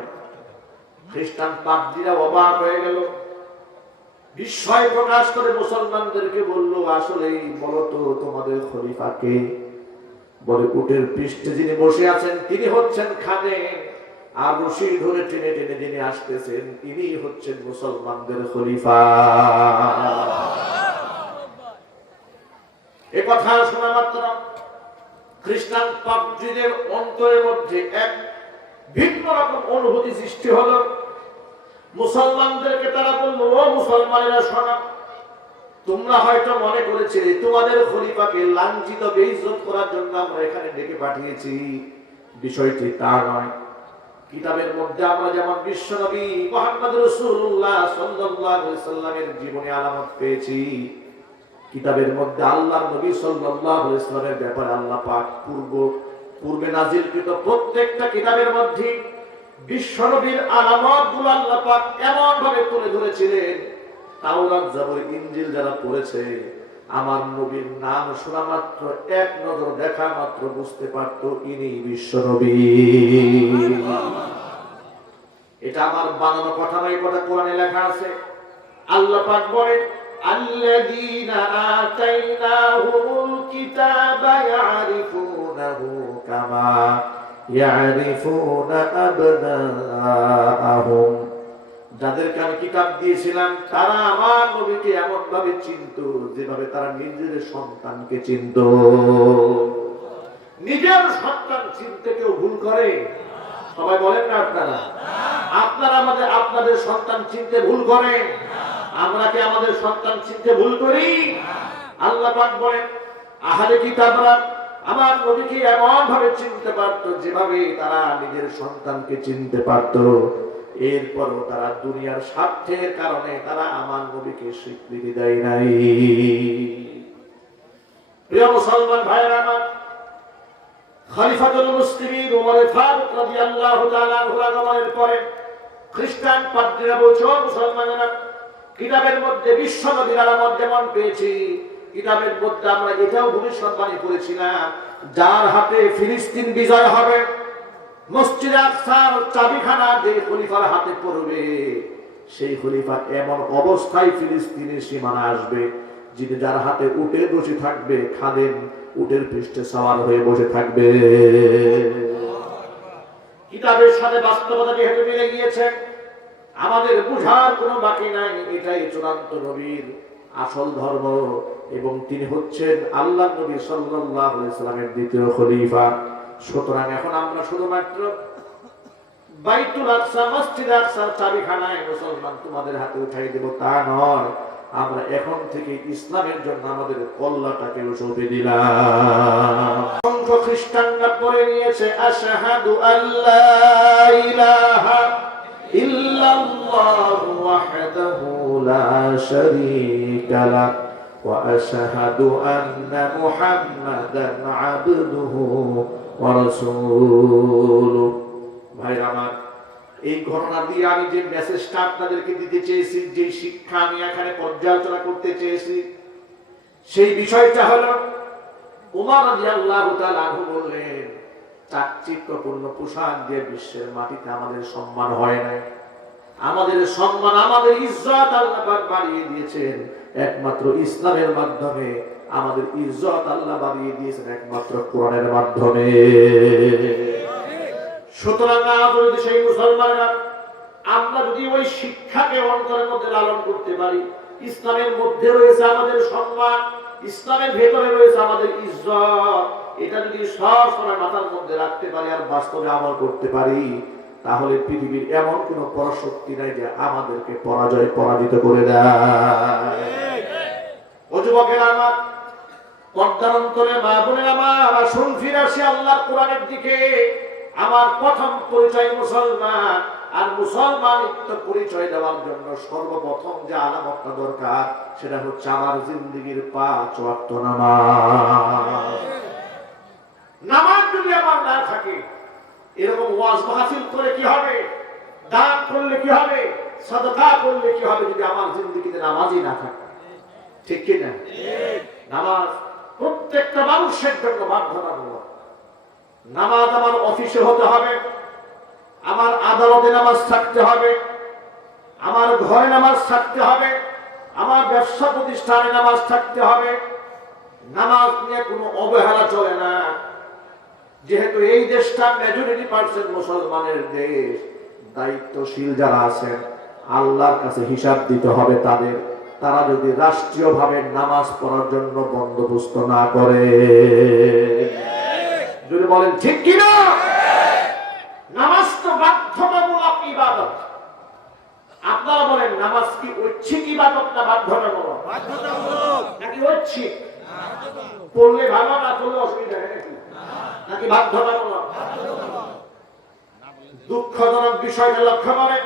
খ্রিস্টান পাদ্রীরা অবাক হয়ে গেল, বিস্ময় প্রকাশ করে মুসলমানদেরকে বলল, আসলেই বলো তো তোমাদের খলিফাকে? বলে, উটের পৃষ্ঠে যিনি বসে আছেন তিনি হচ্ছেন খাদেম, আর রশি ধরে টেনে টেনে যিনি আসতেছেন তিনি হচ্ছেন মুসলমানদের খলিফা। এ কথা শোনা মাত্র খ্রিস্টান পাদ্রীদের অন্তরের মধ্যে এক ভিন্ন রকম অনুভূতি সৃষ্টি হলো। মুসলমানদেরকে তারা বলল, ও মুসলমানেরা শোনো, তোমরা হয়তো মনে করেছিলে তোমাদের খলিফাকে লাঞ্ছিত বেইজ্জত করার জন্য আমরা এখানে ডেকে পাঠিয়েছি। বিষয়টি তা নয়। কিতাবের মধ্যে আমরা যেমন বিশ্বনবী মুহাম্মদ রাসূলুল্লাহ সাল্লাল্লাহু আলাইহি সাল্লামের জীবনে আলামত পেয়েছি, কিতাবের মধ্যে আল্লাহর নবী সাল্লাল্লাহু আলাইহি সাল্লামের ব্যাপারে আল্লাহ পাক পূর্বে নাযিলকৃত প্রত্যেকটা কিতাবের মধ্যে বিশ্বনবীর আলামতগুলো আল্লাহ পাক এমন ভাবে তুলে ধরেছিলেন, তাওরাত, জাবুর, ইনজিল যারা পড়েছে, আমার নবীর নাম শোনা মাত্র, এক নজর দেখা মাত্র বুঝতে পারত ইনি বিশ্বনবী। এটা আমার বানানো কথা নয়, কথা কোরআনে লেখা আছে। আল্লাহ পাক বলেন, আল্লাযীনা আতাইনাহুমুল কিতাবা ইয়ারিফুনাহু কামা ইয়ারিফুনা আবনাআহুম। যাদেরকে আমি কিতাব দিয়েছিলাম তারা আমার নবীকে এমন ভাবে চিনত যেভাবে তারা নিজেদের সন্তানকে চিনত। নিজের সন্তান চিনতে কেউ ভুল করে? সবাই বলেন না আপনারা? আপনারা আপনাদের সন্তান চিনতে ভুল করেন? আমরা কি আমাদের সন্তান চিনতে ভুল করি? আল্লাহ পাক বলেন, আহলে কিতাবরা আমার নবীকে এমন ভাবে চিনতে পারত যেভাবে তারা নিজের সন্তানকে চিনতে পারত। এরপরও তারা দুনিয়ার স্বার্থের কারণে তারা আমার নবীকে স্বীকৃতি দেয় নাই। প্রিয় মুসলমান ভাইয়েরা আমার, খলিফাতুল মুসলিমিন ওমর ফারুক রাদিয়াল্লাহু তাআলা আনহু আগমনের পরে খ্রিস্টান পাদ্রীরা বলছে, মুসলমানেরা, কিতাবের মধ্যে বিশ্বনবীর আলামত যেমন পেয়েছি, কিতাবের মধ্যে আমরা এটাও ভবিষ্যৎবাণী করেছিলাম, যার হাতে ফিলিস্তিন বিজয় হবে, মসজিদ আকসার চাবিখানা যে খলিফার হাতে পড়বে, সেই খলিফা এমন অবস্থায় ফিলিস্তিনের সীমানা আসবে যিনি, যার হাতে উটের রশি থাকবে, খাদেম উটের পৃষ্ঠে সাওয়ার হয়ে বসে থাকবে। কিতাবের সাথে বাস্তবতা যেহেতু মিলে গিয়েছে, আমাদের বুঝার কোনো বাকি নাই, এটাই চূড়ান্ত নবীর আসল ধর্ম, এবং তিনি হচ্ছেন আল্লাহর নবী সাল্লাল্লাহু আলাইহি সাল্লামের দ্বিতীয় খলিফা। সুতরাং এখন আমরা শুধুমাত্র বাইতুল আকসা, মসজিদ আকসার চাবিখানায় মুসলমান তোমাদের হাতে উঠাই দেব তা নয়, আমরা এখন থেকে ইসলামের জন্য আমাদের কল্লাটাকে সঁপে দিলাম। সংখ্য খ্রিস্টানরা পড়ে নিয়েছে, আশহাদু আল্লা ইলাহা ইল্লাল্লাহু ওয়াহদাহু লা শারীকা লাহু ওয়া আশহাদু আন্না মুহাম্মাদান আবদুহু ওয়া রাসূলুহু। ভাইরা আমার, এই ঘটনা দিয়ে আমি যে মেসেজটা আপনাদেরকে দিতে চেয়েছি, যে শিক্ষা আমি এখানে পর্যালোচনা করতে চেয়েছি, সেই বিষয়টা হলো, উমর রাদিয়াল্লাহু তাআলা আনহু বললেন, চাকচিক্যপূর্ণ পোশাক দিয়ে বিশ্বের মাটিতে আমাদের সম্মান হয় নাই। আমাদের সম্মান, আমাদের ইজ্জত আল্লাহ পাক বাড়িয়ে দিয়েছেন একমাত্র ইসলামের মাধ্যমে। আমাদের ইজ্জত আল্লাহ বাড়িয়ে দিয়েছেন একমাত্র কোরআনের মাধ্যমে। সুতরাং যদি সেই মুসলমানরা আমরা যদি ওই শিক্ষাকে অন্তরের মধ্যে লালন করতে পারি, ইসলামের মধ্যে রয়েছে আমাদের সম্মান, ইসলামের ভেতরে রয়েছে আমাদের ইজ্জত, এটা যদি সবসময় মাথার মধ্যে রাখতে পারি আর বাস্তবে আমল করতে পারি, তাহলে পৃথিবীর এমন কোন পরাশক্তি নাই যে আমাদেরকে পরাজিত করে দেয়। ও যুবকেরা আমার, পর্দার অন্তরে মা বোনেরা আমার, আসুন ফিরে আসি আল্লাহর কোরআনের দিকে। আমার প্রথম পরিচয় মুসলমান, আর মুসলমানিত্ব পরিচয় দেওয়ার জন্য সর্বপ্রথম যে আলামতটা দরকার সেটা হচ্ছে আমার জিন্দেগীর 5 ওয়াক্ত নামাজ। নামাজ যদি আমার না থাকে, এরকম ওয়াজ মাহফিল করে কি হবে, দান করলে কি হবে, সাদকা করলে কি হবে, যদি আমার জিন্দেগিতে নামাজই না থাকে? ঠিক কি না? নামাজ প্রত্যেকটা মানুষের জন্য বাধ্যতামূলক। নামাজ আমার অফিসে হতে হবে, আমার আদালতে নামাজ থাকতে হবে, আমার ঘরে নামাজ থাকতে হবে, আমার ব্যবসা প্রতিষ্ঠানে নামাজ থাকতে হবে। নামাজ নিয়ে কোনো অবহেলা চলে না। যেহেতু এই দেশটা মেজরিটি পার্সেন্ট মুসলমানের দেশ, দায়িত্বশীল যারা আছেন আল্লাহর কাছে হিসাব দিতে হবে তাদের। তারা যদি রাষ্ট্রীয়ভাবে নামাজ পড়ার জন্য বন্দোবস্ত না করে, যদি বলেন ঠিক কিনা? নামাজ তো বাধ্যতামূলক ইবাদত। আপনারা বলেন নামাজ কি ঐচ্ছিক ইবাদত না বাধ্যতামূলক? নাকি ঐচ্ছিক? পড়লে ভালো না পড়লে অসুবিধা নাকি বাধ্যতামূলক? দুঃখজনক বিষয়টা লক্ষ্য করেন,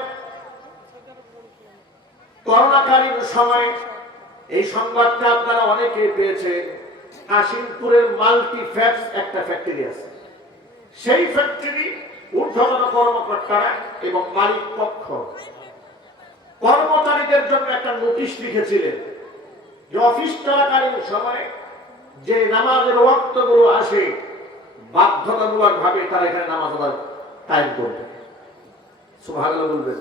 করোনাকালীন সময়ে এই সংবাদটা আপনারা অনেকেই পেয়েছেন। কাশিমপুরের মাল্টিফ্যাক্টস একটা ফ্যাক্টরি আছে। সেই ফ্যাক্টরি ঊর্ধ্বতন কর্মকর্তারা এবং মালিক পক্ষ কর্মচারীদের জন্য একটা নোটিশ লিখেছিলেন যে অফিস চলাকালীন সময়ে যে নামাজের ওয়াক্তগুলো আসে বাধ্যতামূলক ভাবে তারা এখানে নামাজ আদায় কায়েম করবে। সুবহানাল্লাহ বলবেন,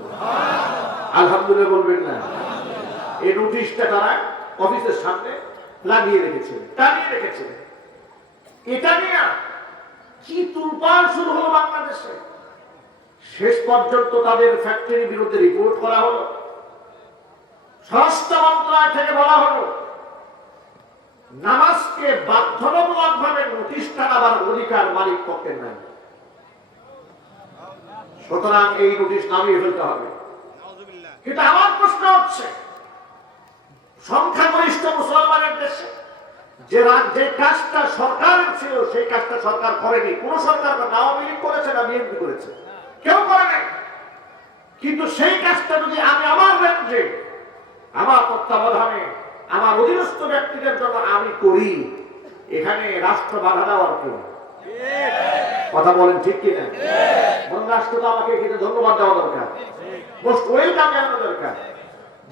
আলহামদুলিল্লাহ বলবেন না? এই নোটিশটা তারা অফিসের সামনে লাগিয়ে রেখেছেন, টানিয়ে রেখেছেন। এটা নিয়ে কি তুলপাড় শুরু হলো বাংলাদেশে। শেষ পর্যন্ত তাদের ফ্যাক্টরির বিরুদ্ধে রিপোর্ট করা হলো। স্বরাষ্ট্র মন্ত্রণালয় থেকে বলা হলো নামাজকে বাধ্যতামূলক ভাবে নোটিশ টানাবার অধিকার মালিক পক্ষের নাই। সুতরাং এই নোটিশ নামিয়ে ফেলতে হবে। কিন্তু আমার প্রশ্ন হচ্ছে, সংখ্যাগরিষ্ঠ মুসলমানের দেশে যে কাজটা সরকারের ছিল সেই কাজটা সরকার করেনি। কোন সরকার না আওয়ামী লীগ করেছে না বিএনপি করেছে, কেউ করে নাই। কিন্তু সেই কাজটা যদি আমি আমার রেঞ্জে, আমার তত্ত্বাবধানে, আমার অধীনস্থ ব্যক্তিদের জন্য আমি করি, এখানে রাষ্ট্র বাধা দেওয়ার কেউ? কথা বলেন ঠিক কিনা? রাষ্ট্র তো আমাকে এখানে ধন্যবাদ দেওয়া দরকার, মোস্ট ওয়েলকাম জানানো দরকার।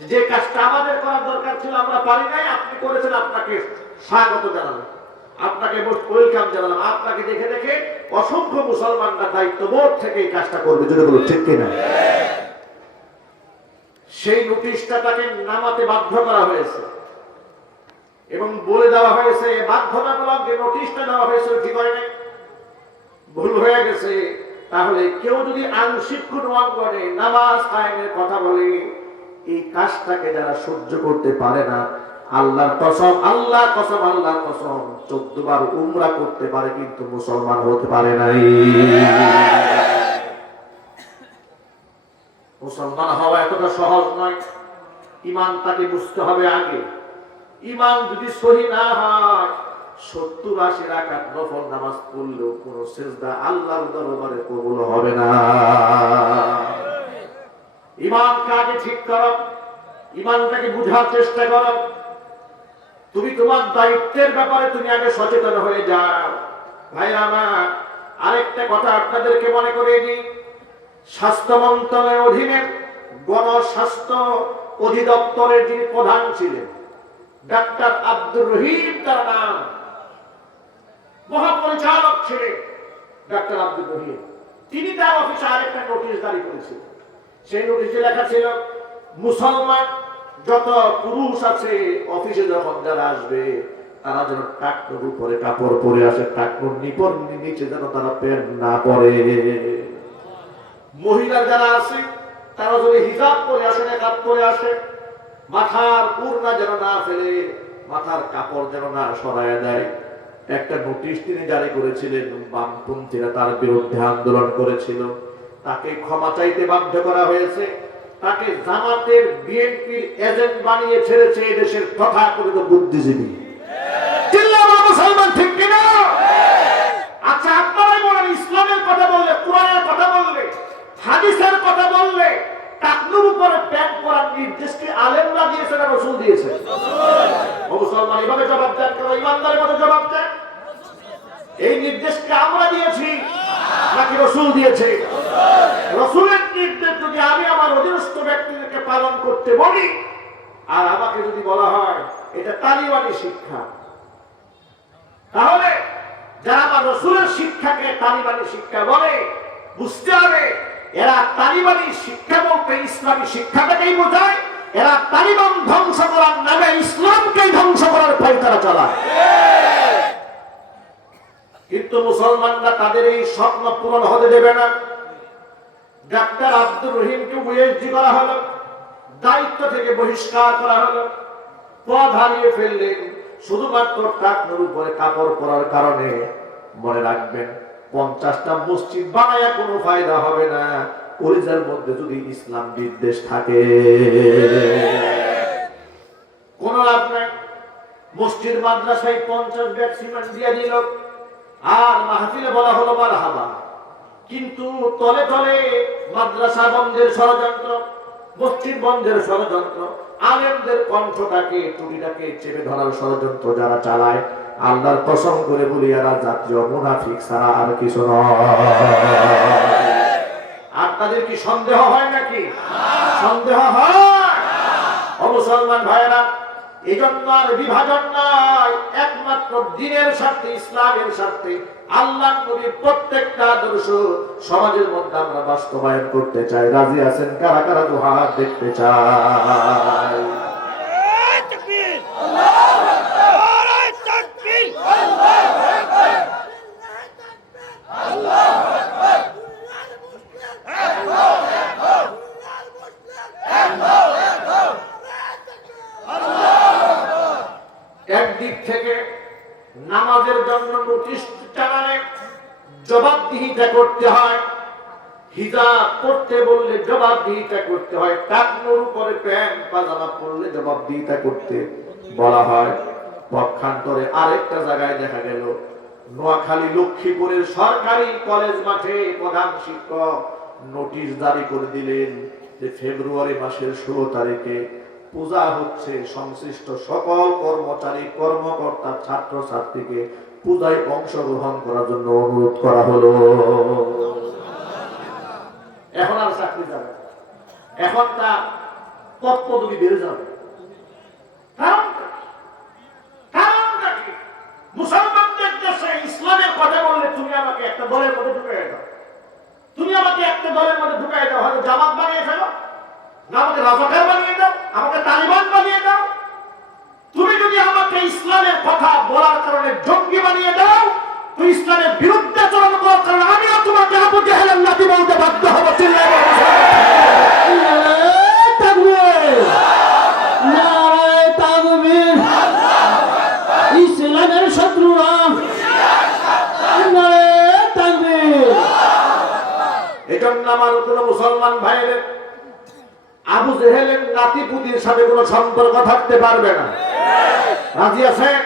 যে কাজটা আমাদের করার দরকার ছিল আমরা পারি নাই, আপনি করেছেন, আপনাকে স্বাগত জানালাম, আপনাকে মোস্ট ওয়েলকাম জানালাম। আপনাকে দেখে দেখে অসংখ্য মুসলমানরা দায়িত্ববোধ থেকে এই কাজটা করবে, যদি বলো ঠিক কিনা? সেই নোটিশটা তাকে নামাতে বাধ্য করা হয়েছে এবং বলে দেওয়া হয়েছে বাধ্যতামূলক যে নোটিশটা দেওয়া হয়েছে ঠিক হয় নাই, ভুল হয়ে গেছে। তাহলে কেউ যদি আংশিক কোনো অঙ্গনে নামাজ কায়েমের কথা বলে, এই কাজটাকে যারা সহ্য করতে পারে না, আল্লাহর কসম, আল্লাহর কসম, আল্লাহর কসম, 14 বার উমরা করতে পারে কিন্তু মুসলমান হতে পারে নাই। মুসলমান হওয়া এতটা সহজ নয়। ঈমান তাকে বুঝতে হবে আগে। ঈমান যদি সহি না হয়, 70-80 রাকাত নফল নামাজ পড়লেও কোন সিজদা আল্লাহর দরবারে কবুল হবে না। ঈমানকে আগে ঠিক করো, ঈমানটাকে বুঝার চেষ্টা করো। তুমি তোমার দায়িত্বের ব্যাপারে তুমি আগে সচেতন হয়ে যাও। ভাইরা আমার, আরেকটা কথা আপনাদেরকে মনে করিয়ে দিই। স্বাস্থ্য মন্ত্রণালয়ের অধীনে গণস্বাস্থ্য অধিদপ্তরের যিনি প্রধান ছিলেন, ডাক্তার আব্দুর রহিম তার নাম, মহাপরিচালক ছিলেন। ডাক্তার আব্দুর রহিম, তিনি তার অফিসে আরেকটা নোটিশ জারি করেছিলেন। সেই নোটিশে লেখা ছিল, মুসলমান যত পুরুষ আছে অফিসে যখন যারা আসবে তারা যেন টাকনুর উপরে কাপড় পরে আসে, টাকনুর নিচে যেন তারা প্যান্ট না পরে। মহিলা যারা আছে তারা যদি হিজাব পরে আসে, নেকাব পরে আসে, মাথার ওড়না যেন না ফেলে, মাথার কাপড় যেন না সরায় দেয়। একটা নোটিশ তিনি জারি করেছিলেন। বামপন্থীরা তার বিরুদ্ধে আন্দোলন করেছিল, তাকে ক্ষমা চাইতে বাধ্য করা হয়েছে, তাকে জামাতের বিএনপির এজেন্ট বানিয়ে ছেড়েছে এদেশের তথাকথিত বুদ্ধিজীবী। মুসলমান ঠিক কিনা? আচ্ছা, আপনারাই বলেন, ইসলামের কথা বললে, কোরআনের কথা বললে, হাদিসের কথা বললে টাকনুর উপরে প্যান্ট পরার নির্দেশ কি আলেমরা দিয়েছে না রাসূল দিয়েছে? মুসলমান এভাবে জবাব দেন, কেন ইমানদারের মতো জবাব দেন। এই নির্দেশ কি আমরা দিয়েছি নাকি রাসূল দিয়েছে? রাসূলের নির্দেশ যদি আমি আমার অধীনস্থ ব্যক্তিদেরকে পালন করতে বলি, আর আমাকে যদি বলা হয় এটা তালিবানি শিক্ষা, তাহলে যারা আমার রাসূলের শিক্ষাকে তালিবানি শিক্ষা বলে, বুঝতে হবে এরা তালিবানি শিক্ষা বলতে ইসলামী শিক্ষাটাকেই বোঝায়। এরা তালিবান ধ্বংস করার নামে ইসলামকে ধ্বংস করার পায়তারা চালায়। কিন্তু মুসলমানরা তাদের এই স্বপ্ন পূরণ হতে দেবে না। ডাক্তার আব্দুর রহিমকে ওএসডি করা হলো, দায়িত্ব থেকে বহিষ্কার করা হলো, পদ হারিয়ে ফেললেন শুধুমাত্র টাকনুর উপরে কাপড় পরার কারণে। মনে রাখবেন, 50টা মসজিদ বানায়া কোনো ফায়দা হবে না কলিজার মধ্যে যদি ইসলাম বিদ্বেষ থাকে, কোন লাভ নাই। মসজিদ মাদ্রাসায় 50 ব্যাগ সিমেন্ট দিয়ে দিল, আর মাহফিলে বলা হলো মারহাবা, কিন্তু তলে তলে মাদ্রাসা বন্ধের ষড়যন্ত্র, মসজিদ বন্ধের ষড়যন্ত্র, আলেমদের কণ্ঠটাকে টুটিটাকে চেপে ধরার ষড়যন্ত্র যারা চালায়, আল্লাহর কসম করে বলি এরা জাতীয় মুনাফিক ছাড়া আর কিছু নয়। আপনাদের কি সন্দেহ হয় নাকি? সন্দেহ হয়? ও মুসলমান ভাইয়েরা, এই জন্য আর বিভাজন নাই, একমাত্র দ্বীনের স্বার্থে, ইসলামের স্বার্থে আল্লাহর নবীর প্রত্যেকটা আদর্শ সমাজের মধ্যে আমরা বাস্তবায়ন করতে চাই। রাজি আছেন? কারা কারা দুহাত দেখতে চাই? একদিক থেকে নামাজের জন্য নোটিশ টানালে জবাবদিহিতা করতে হয়, হিজাব পড়তে বললে জবাবদিহিতা করতে হয়, টাকনুর উপরে প্যান্ট পাজামা পরলে জবাবদিহিতা করতে বলা হয়। পক্ষান্তরে আরেকটা জায়গায় দেখা গেল, নোয়াখালী লক্ষ্মীপুরের সরকারি কলেজ মাঠে প্রধান শিক্ষক নোটিশ জারি করে দিলেন যে ফেব্রুয়ারি মাসের 16 তারিখে পূজা হচ্ছে, সংশ্লিষ্ট সকল কর্মচারী কর্মকর্তা ছাত্র ছাত্রীকে পূজায় অংশগ্রহণ করার জন্য অনুরোধ করা হলো। এখন আর চাকরি যাবে, এখন তা পদ পদবি বেড়ে যাবে। কারণটা কি? মুসলমানদের দেশে ইসলামের কথা বললে তুমি আমাকে একটা দলের মধ্যে ঢুকাই দাও, তুমি আমাকে একটা দলের মধ্যে ঢুকাই দাও, হয়তো জামাত বানিয়ে ফেলো, না আমাকে রাজাকার বানিয়ে দাও, আমাকে তালিবান বানিয়ে দাও। তুমি যদি আমাকে ইসলামের কথা বলার কারণে জঙ্গি বানিয়ে দাও, তো ইসলামের বিরুদ্ধে আচরণ করার কারণে আমিও তোমাকে আবু জাহেলের লাঠি বলতে বাধ্য হবো। ইসলামের শত্রুরা এজন্য আমার কোন মুসলমান ভাইয়ের আবু জেহেলের নাতিপুতির সাথে কোনো সম্পর্ক থাকতে পারবে না। রাজি আছেন?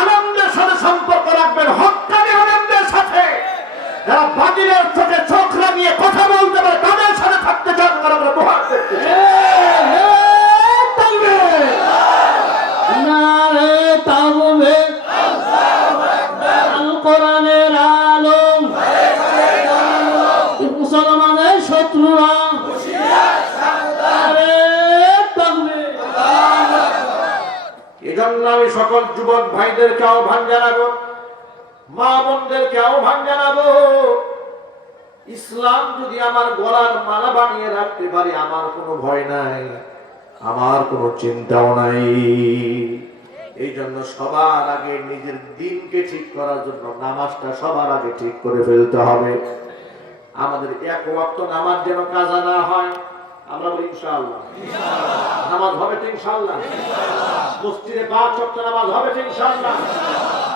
আনন্দের সাথে সম্পর্ক রাখবেন, হক্কানি আনন্দের সাথে। যারা বাতিলের চোখে চোখ লাগিয়ে কথা বলতে পারে তাদের সাথে থাকতে চান, তারা আমরা দোহার করতে চাই। কোরআনের আলম, মুসলমানের শত্রুরা এজন্য আমি সকল যুবক ভাইদেরকে আহ্বান জানাবো, মা বোনদেরকে আহ্বান জানাবো, ইসলাম যদি আমার গলার মালা বানিয়ে রাখতে পারি আমার কোনো ভয় নাই, আমার কোনো চিন্তাও নাই। এই জন্য সবার আগে নিজের দিনকে ঠিক করার জন্য নামাজটা সবার আগে ঠিক করে ফেলতে হবে। আমাদের এক ওয়াক্ত নামাজ যেন কাজা না হয়। আমরা বলি ইনশাআল্লাহ, নামাজ হবে তো ইনশাআল্লাহ, মসজিদে 5 ওয়াক্ত নামাজ হবে তো ইনশাআল্লাহ।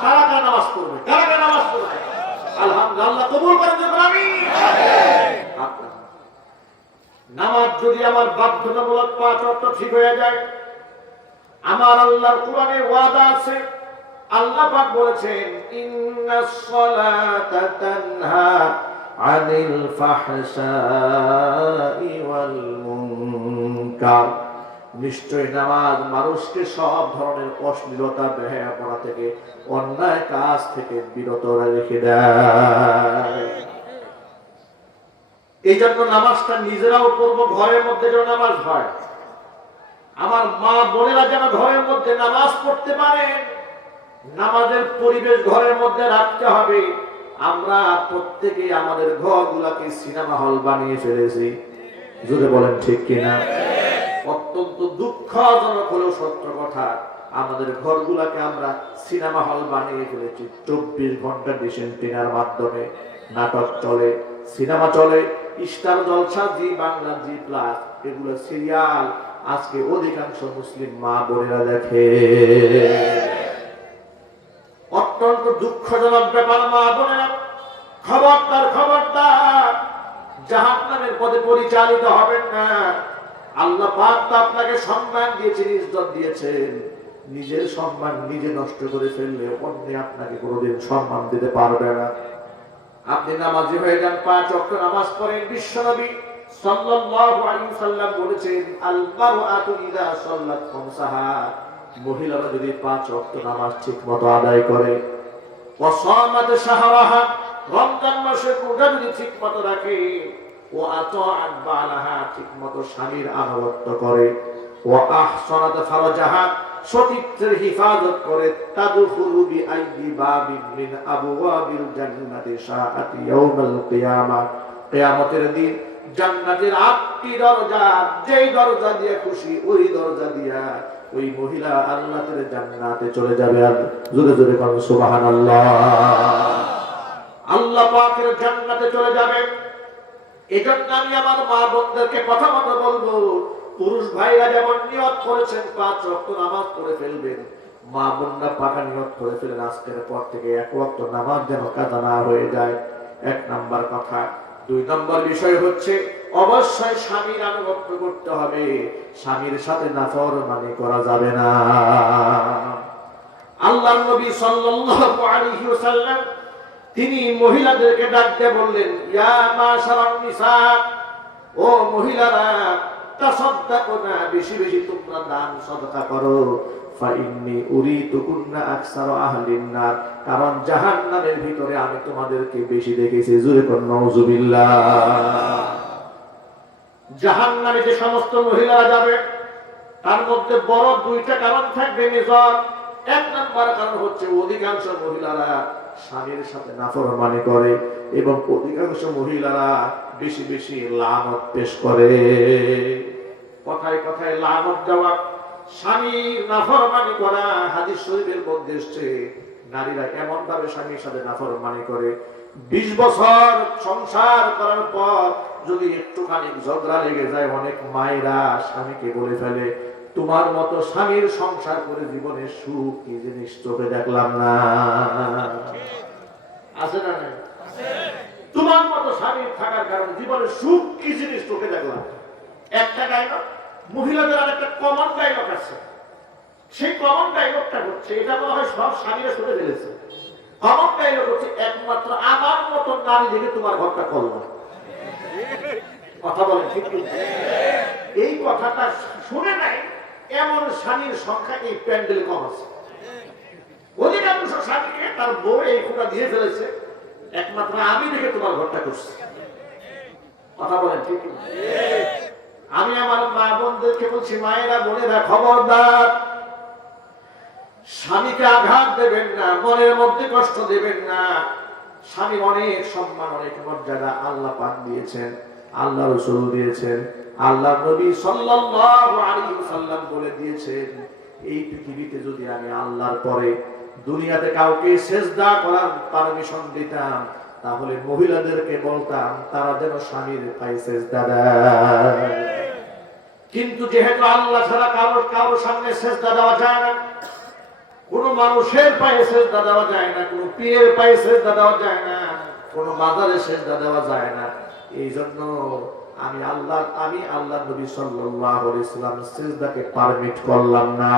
কারা কারা নামাজ পড়বে, কারা কারা নামাজ পড়বে? আলহামদুলিল্লাহ, কবুল করেন আমিন। নামাজ যদি আমার বাধ্যতামূলক 5 ওয়াক্ত ঠিক হয়ে যায়, আমার আল্লাহর কোরআনে ওয়াদা আছে, আল্লাহ পাক বলেছেন ইন্নাস সালাতা তানহা আনিল ফাহশাই ওয়াল মুনকার, নিশ্চয় নামাজ মানুষকে সব ধরনের অশ্লীলতা বেহায়াপনা থেকে, অন্যায় কাজ থেকে বিরত রেখে দেয়। এই জন্য নামাজটা নিজেরাও পড়বো, ঘরের মধ্যে যেন নামাজ হয়। আমার মা বোনেরা যেন ঘরের মধ্যে নামাজ পড়তে পারে, নামাজের পরিবেশ ঘরের মধ্যে রাখতে হবে। আমরা প্রত্যেকেই আমাদের ঘরগুলাকে সিনেমা হল বানিয়ে ফেলেছি, জোরে বলেন ঠিক কিনা? অত্যন্ত দুঃখজনক হলেও সত্য কথা, আমাদের ঘরগুলাকে আমরা সিনেমা হল বানিয়ে ফেলেছি। 24 ঘন্টা ডিশ এন্টিনার মাধ্যমে নাটক চলে, সিনেমা চলে, স্টার জলসা, জি বাংলা, জি প্লাস, এগুলো সিরিয়াল আজকে অধিকাংশ মুসলিম মা বোনেরা দেখে। অত্যন্ত দুঃখজনক ব্যাপার মা বোনেরা, খবরদার খবরদার, জাহান্নামের পথে পরিচালিত হবেন না। আল্লাহ পাক তো আপনাকে সম্মান দিয়েছেন, ইজ্জত দিয়েছেন, নিজের সম্মান নিজে নষ্ট করে ফেললে অন্য আপনাকে কোনোদিন সম্মান দিতে পারবে না। আপনি নামাজি হয়ে যান, 5 ওয়াক্ত নামাজ পড়েন। বিশ্বনবী সাল্লাল্লাহু আলাইহি ওয়াসাল্লাম বলেছেন আল মারআতু ইযা সাল্লাত খামসাহা, মহিলারা যদি 5 ওয়াক্ত নামাজ ঠিকমতো আদায় করে, ওয়া সামাত শাহরাহা, রমজান মাসে রোজা যদি ঠিকমতো রাখে, ওয়া আতাআত বালাহা, ঠিকমতো স্বামীর আনুগত্য করে, ওয়া আহসানাত ফারজাহা, সতীত্বের হিফাজত করে, তাদখুলু বিআইয়ি বাবিন মিন আবওয়াবিল জান্নাতি শাআত ইয়াউমাল কিয়ামাহ, কিয়ামতের দিন জান্নাতের 8টি দরজা, যেই দরজা দিয়ে খুশি ওই দরজা দিয়া ওই মহিলা আল্লাহর জান্নাতে চলে যাবে। আর জোরে জোরে বলুন সুবহানাল্লাহ। আল্লাহ পাকের জান্নাতে চলে যাবে। এজন্য আমি আমার মা বোনদেরকে কথা মতো বলবো, পুরুষ ভাইরা যেমন নিয়ত করেছেন 5 ওয়াক্ত নামাজ পড়ে ফেলবেন, মা বোনরা পাকা নিয়ত করে ফেলেন আজকের পর থেকে 1 ওয়াক্ত নামাজ যেন কাজা না হয়ে যায়। 1 নাম্বার কথা। 2 নম্বর বিষয় হচ্ছে অবশ্যই স্বামীর আনুগত্য করতে হবে, স্বামীর সাথে নাফরমানি করা যাবে না। আল্লাহর নবী সাল্লাল্লাহু আলাইহি ওয়াসাল্লাম তিনি মহিলাদেরকে ডাক দিয়ে বললেন, ইয়া মাশারান নিসা, ও মহিলারা, তাসাদদাকুনা, বেশি বেশি তোমরা দান সদকা করো, ফাইন্নী উরিতুকুন্না আকসারা আহলিন নার, কারণ জাহান্নামের ভিতরে আমি তোমাদেরকে বেশি দেখেছি। জোরে কোন নাউজুবিল্লাহ। জাহান্নামে যে সমস্ত মহিলারা যাবে তার মধ্যে বড় 2টা কারণ থাকবে মেজর। 1 নাম্বার কারণ হচ্ছে অধিকাংশ মহিলারা স্বামীর সাথে নাফরমানি করে এবং অধিকাংশ মহিলারা বেশি বেশি লানত পেশ করে। কথায় কথায় লানত দেওয়া, স্বামীর নাফরমানি করা। হাদিস শরীফের মধ্যে এসেছে নারীরা এমন ভাবে স্বামীর সাথে নাফরমানি করে, 20 বছর সংসার করার পর যদি একটুখানি ঝগড়া লেগে যায়, অনেক মায়েরা স্বামীকে বলে ফেলে, তোমার মতো স্বামীর সংসার করে জীবনের সুখ কি জিনিস চোখে দেখলাম না। আছে না? তোমার মতো স্বামীর থাকার কারণে জীবনের সুখ কি জিনিস চোখে দেখলাম। একটা ডায়লগ, মহিলাদের আর একটা কমন ডায়লগ আছে। সেই কমন ডায়লগটা হচ্ছে, এটা মনে হয় সব স্বামীরা শুনে ফেলেছে। কমন ডায়লগ হচ্ছে, একমাত্র আমার মতো নারী দেখে তোমার ঘরটা করলাম। কথা বলেন ঠিক? এই কথাটা শুনে নাই এমন স্বামীর সংখ্যা এই প্যান্ডেলে কম আছে। অধিকাংশ স্বামীকে তার বউ এই খোঁটা দিয়ে ফেলেছে, একমাত্র আমি দেখে তোমার ঘরটা করছি। কথা বলেন ঠিক? আমি আমার মা বোনদেরকে বলছি, মায়েরা বোনেরা খবরদার, স্বামীকে আঘাত দেবেন না, মনের মধ্যে কষ্ট দেবেন না। স্বামী অনেক সম্মান, অনেক মর্যাদা আল্লাহ পাক দিয়েছেন, আল্লাহ রাসূল দিয়েছেন, আল্লাহ নবী সাল্লাল্লাহু আলাইহি ওয়াসাল্লাম বলে দিয়েছেন, এই পৃথিবীতে যদি আমি আল্লাহর পরে দুনিয়াতে কাউকে সিজদা করার পারমিশন দিতাম, তাহলে মহিলাদেরকে বলতাম তারা যেন স্বামীর পায়ে সিজদা দেয়। কিন্তু যেহেতু আল্লাহ ছাড়া কারোর সামনে সিজদা দেওয়া যায় না, কোন মানুষের পায়ে সিজদা দেওয়া যায় না, কোন পীরের পায়ে সিজদা দেওয়া যায় না, কোন মাজারে সিজদা দেওয়া যায় না, এই জন্য আমি আল্লাহ নবী সাল্লাল্লাহু আলাইহি ওয়াসাল্লাম সিজদাকে পারমিট করলাম না।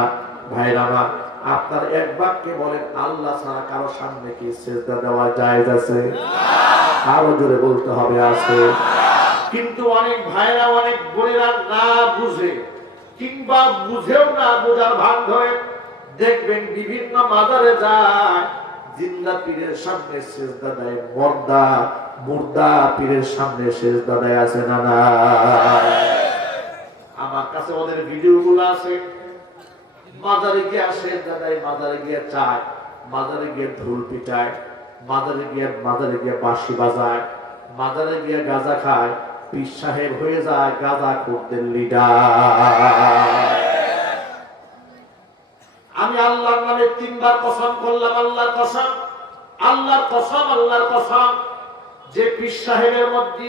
ভাইরা আমার, আপনার এক বাক্যে বলেন, আল্লাহ ছাড়া কারো সামনে কি সিজদা দেওয়া জায়েজ আছে? আরো জোরে বলতে হবে, আছে। কিন্তু অনেক ভাইরা, অনেক বোনেরা না বুঝে কিংবা বুঝেও না বোঝার ভান ধরে দেখবেন বিভিন্ন মাজারে যায়, জিন্দা পীরের সামনে সিজদা দেয়, মুর্দা পীরের সামনে সিজদা দেয়, আছে না না? আমার কাছে ওদের ভিডিও গুলো আছে। মাজারে গিয়ে সিজদা দেয়, মাজারে গিয়ে চায়, মাজারে গিয়ে ঢোল পিটায়, মাজারে গিয়ে বাঁশি বাজায়, মাজারে গিয়ে গাঁজা খায়, পীর সাহেব হয়ে যায় গাঁজা খোরদের লিডার। আমি আল্লাহর নামে 3 বার কসম করলাম, আল্লাহর কসম, আল্লাহর কসম, আল্লাহর কসম, যে পীর সাহেবের মধ্যে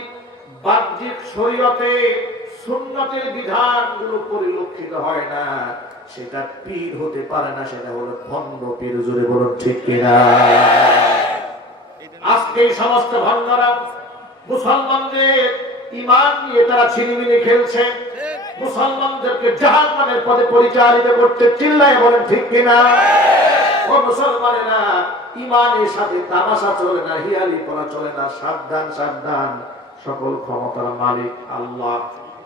বাহ্যিক শরীয়তে সুন্নতের বিধানগুলো পরিলক্ষিত হয় না, সেটা পীর হতে পারে না, সেটা হলো ভণ্ড পীর। জোরে বলুন ঠিক কিনা? আজকে এই সমস্ত ভণ্ডরা মুসলমানদের ঈমান নিয়ে তারা ছিনিমিনি খেলছে, মুসলমানদেরকে জাহান্নামের পথে পরিচালিত করতে। চিল্লায় বলেন ঠিক কিনা? ও মুসলমানেরা, ঈমানের সাথে তামাশা চলে না, হিয়ালি করা চলে না। সাবধান, সাবধান, সকল ক্ষমতার মালিক আল্লাহ।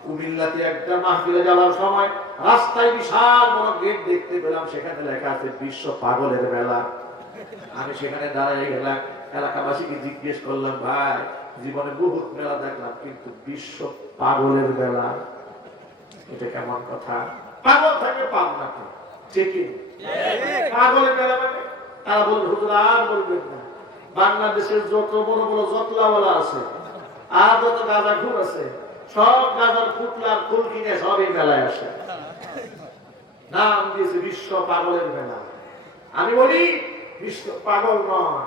কুমিল্লাতে একটা মাহফিলে যাওয়ার সময় রাস্তায় বিশাল বড় গেট দেখতে পেলাম, সেখানে লেখা আছে বিশ্ব পাগলের মেলা। আমি সেখানে দাঁড়িয়ে গেলাম, এলাকাবাসীকে জিজ্ঞেস করলাম, ভাই জীবনে বহুত মেলা দেখলাম, কিন্তু বিশ্ব পাগলের মেলা এটা কেমন কথা? পাগল থাকে পাব না, ঠিকই পাগলের মেলা মানে? তারা বলবে, হুজুর আর বলবেন না, বাংলাদেশের যত বড় বড় জতলাওয়ালা আছে আর যত গাঁজা খুর আছে, সব গাঁজার পুতলার ফুল কিনে সবই মেলায় আসে, নাম দিয়েছে বিশ্ব পাগলের মেলা। আমি বলি বিশ্ব পাগল নয়,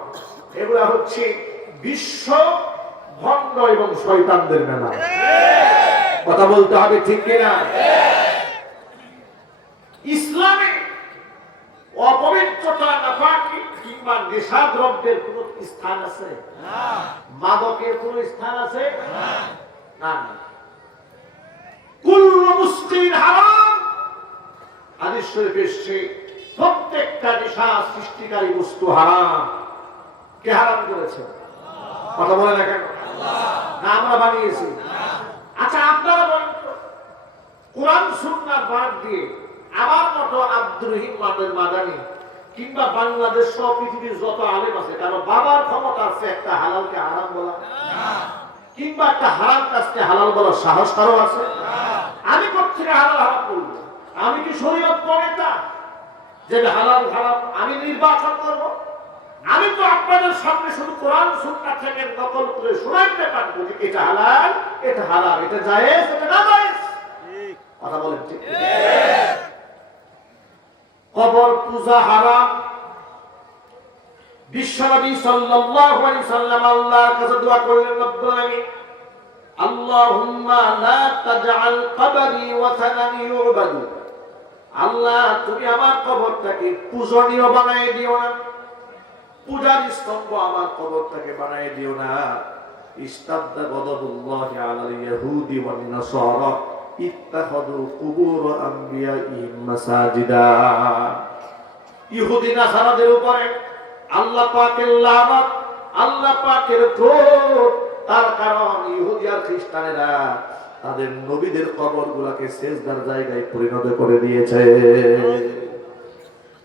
এগুলা হচ্ছে বিশ্ব ভণ্ড এবং শয়তানদের মেলা। কথা বলতে হবে ঠিক কিনা? ইসলামে অপবিত্রতা, নাপাকি কিংবা নেশাদ্রব্যের কোন স্থান আছে? মাদকের কোন স্থান আছে? না। কুল্লু মুসকিন হারাম, হাদিস শরীফে এসেছে, প্রত্যেকটা নেশা সৃষ্টিকারী বস্তু হারাম। কে হারাম করেছে? কথা বলে না কেন? না আমরা বানিয়েছি? আচ্ছা আপনারা বলেন তো, কোরআন সুন্নাহ বাদ দিয়ে আমার মতো আব্দুর রহিম মাদানী কিংবা বাংলাদেশ সহ পৃথিবীর যত আলেম আছে, কারণ বাবার ক্ষমতা আছে একটা হালালকে হারাম বলা, কিংবা একটা হারাম কাজকে হালাল বলার সাহস কারো আছে? আমি কোথেকে হালাল হারাম বলবো? আমি কি শরীয়ত প্রণেতা যে হালাল হারাম আমি নির্বাচন করব? আমি তো আপনাদের সামনে শুধু কোরআন সুন্নাহ থেকে নকল করে শোনাইতে পারবো যে এটা হালাল, এটা হারাম, এটা জায়েজ, এটা নাজায়েজ। কথা বলেন ঠিক? কবর পূজা হারাম। বিশ্বনবী সাল্লাল্লাহু আলাইহি সাল্লাম আল্লাহর কাছে দোয়া করলেন, রব্বুল আলামিন, আল্লাহুম্মা লা তাজআল কবরি ওয়াসানান ইউবাদু। আল্লাহ, তুমি আমার কবরটাকে পূজনীয় বানায় দিও না, পূজার স্তম্ভ আমার কবরটাকে বানায় দিও না। ইস্তাদা গদাবুল্লাহি আলাল ইয়াহুদি ওয়ান নাসারা ইত্তাখাযু কুবুর আমবিয়াইহিম মাসাজিদা। ইহুদি নাসারাদের উপরে আল্লাহ পাকের লানত, আল্লাহ পাকের ক্রোধ। তার কারণ ইহুদি আর খ্রিস্টানেরা তাদের নবীদের কবরগুলোকে সেজদার জায়গায় পরিণত করে দিয়েছে।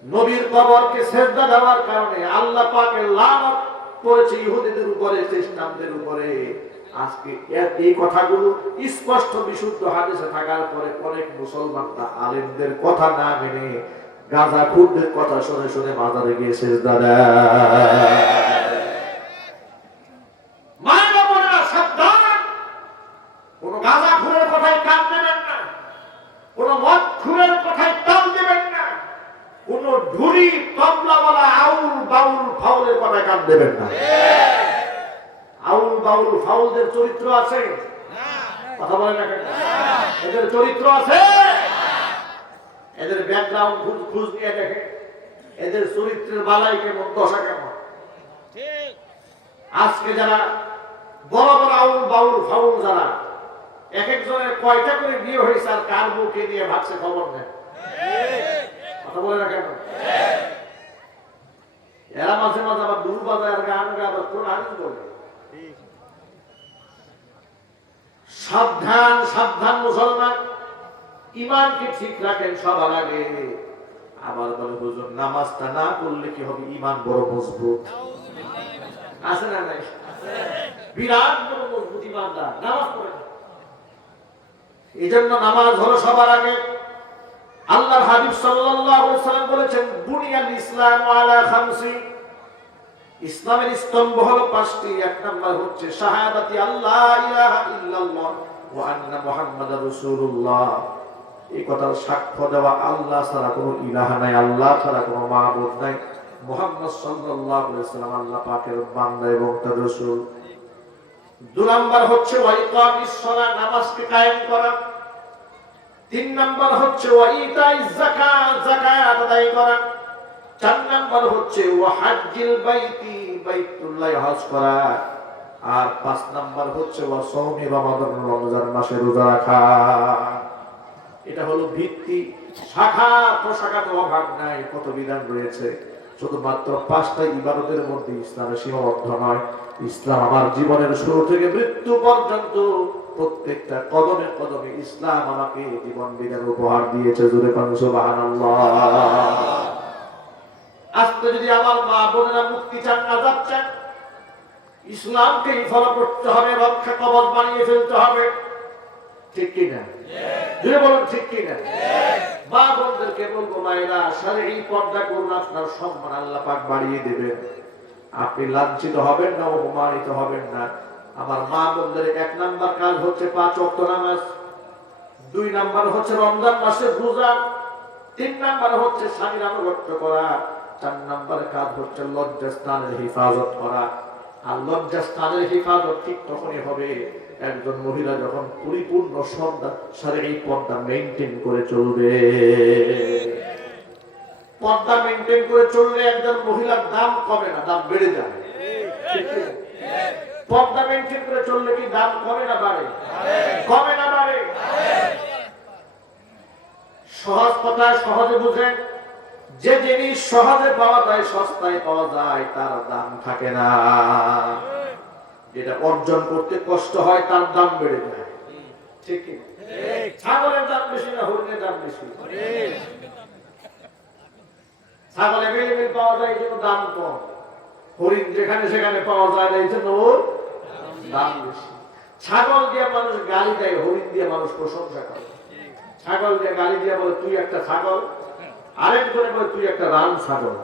নবীর কবরকে সেজদা দেওয়ার কারণে আল্লাহ পাকের লানত পড়েছে ইহুদিদের উপরে, খ্রিস্টানদের উপরে। আজকে এই কথাগুলো স্পষ্ট বিশুদ্ধ হাদিসে থাকার পরে অনেক মুসলমানরা আলেমদের কথা না মেনে গাঁজা খুরদের কথা শুনে শুনে মাজারে গিয়ে সেজদা দেয়। মায়েরা বোনেরা সাবধান, কোন গাঁজা খুরের কথায় কান দেবেন না, কোন মদ খুরের কথায় তাল দেবেন না, কোন ঢুরি তবলাওয়ালা আউল বাউল ফাউলের কথায় কান দেবেন না। আউল বাউল ফাউলদের চরিত্র আছে? কথা বলে না কেন? এদের চরিত্র আছে? এদের ব্যাকগ্রাউন্ড খোঁজ নিয়ে দেখে এদের চরিত্রের বালাই কেমন, দশা কেমন। আজকে যারা বড় বড় আউল বাউল ফাউল যারা এক একজনের কয়টা করে বিয়ে হয়েছে আর কার বুকে নিয়ে ভাবছে খবর নেই। কথা বলে না কেন? এরা মাঝে মাঝে আবার দুল বাজায় আর গান গায়, আবার কোরআন বলে। সাবধান সাবধান মুসলমান, ইমানকে ঠিক রাখেন সবার আগে। আবার বলে হুজুর নামাজটা না পড়লে কি হবে? ইমান বড় মজবুত আছে না নাই? বিরাট বড় মজবুত ইমানদার নামাজ পড়ে না। এই জন্য নামাজ হলো সবার আগে। আল্লাহর হাবিব সাল্লাল্লাহু আলাইহি ওয়াসাল্লাম বলেছেন বুনিয়াল ইসলাম আলা খামসি, ইসলামের স্তম্ভ হলো পাঁচটি। এক নাম্বার হচ্ছে শাহাদাতি আল্লাহ ইলাহা ইল্লাল্লাহ ওয়া আন্না মুহাম্মাদার রাসূলুল্লাহ, এই কথার সাক্ষ্য দেওয়া আল্লাহ ছাড়া কোনো ইলাহা নাই, আল্লাহ ছাড়া কোনো মাবুদ নাই, মুহাম্মদ সাল্লাল্লাহু আলাইহি ওয়াসাল্লাম আল্লাহ পাকের বান্দা এবং তার রাসূল। দুই নাম্বার হচ্ছে ওয়া ইকামিস সালাত, নামাজকে কায়েম করা। তিন নাম্বার হচ্ছে ওয়া ইতাইজ যাকাত, যাকাত আদায় করা। চার নাম্বার হচ্ছে ওয়া হাজ্জিল বাইতি, বাইতুল্লাহ হজ করা। আর পাঁচ নাম্বার হচ্ছে ওয়া সাওমি রমাদান, রমজান মাসে রোজা রাখা। এটা হলো ভিত্তি। শাখা প্রশাখাতে অভাব নাই, কত বিধান রয়েছে। শুধুমাত্র পাঁচটা ইবাদতের মধ্যে ইসলামে সীমাবদ্ধ নয়। ইসলাম আমার জীবনের শুরু থেকে মৃত্যু পর্যন্ত প্রত্যেকটা কদমে কদমে ইসলাম আমাকে জীবন বিধান উপহার দিয়েছে। জোরে বলুন সুবহানাল্লাহ। আজকে যদি আমার মা বোনেরা মুক্তি চান, নাজাত চান, ইসলামকেই ফলো করতে হবে, রক্ষা কবচ বানিয়ে ফেলতে হবে। ঠিক কি না? জোরে বলুন ঠিক কি না? মা বোনদেরকে বলবো, মায়েরা শারঈ পর্দা করুন, আপনার সম্মান আল্লাহ পাক বাড়িয়ে দেবেন। আপনি লাঞ্ছিত হবেন না, অপমানিত হবেন না। আমার মা বোনদের এক নাম্বার কাজ হচ্ছে 5 ওয়াক্ত নামাজ। 2 নাম্বার হচ্ছে রমজান মাসের রোজা। 3 নাম্বার হচ্ছে স্বামীর আনুগত্য করা। 4 নাম্বার কাজ হচ্ছে লজ্জাস্থানের হেফাজত করা। আর লজ্জাস্থানের হেফাজত ঠিক তখনই হবে একজন মহিলা যখন পরিপূর্ণ শারীরিক পর্দা মেইনটেইন করে চলবে। পর্দা মেইনটেইন করে চললে একজন মহিলার দাম কমে না, দাম বেড়ে যায়। পর্দা মেইনটেইন করে চললে কি দাম কমে না বাড়ে? কমে না বাড়ে? সহজ কথা সহজে বুঝেন, যে জিনিস সহজে পাওয়া যায়, সস্তায় পাওয়া যায়, তার দাম থাকে না। যেটা অর্জন করতে কষ্ট হয় তার দাম বেড়ে যায়। ঠিক কি? ছাগলের দাম বেশি না হরিণের দাম বেশি? ছাগল এভেলেবেল পাওয়া যায় এই জন্য দাম কম, হরিণ যেখানে সেখানে পাওয়া যায় না এই জন্য ওর দাম বেশি। ছাগল দিয়ে মানুষ গালি দেয়, হরিণ দিয়ে মানুষ প্রশংসা করে। ছাগল দিয়ে গালি দিয়ে বলে তুই একটা ছাগল, আরেকজনে বলে তুই একটা রাম ছাগল।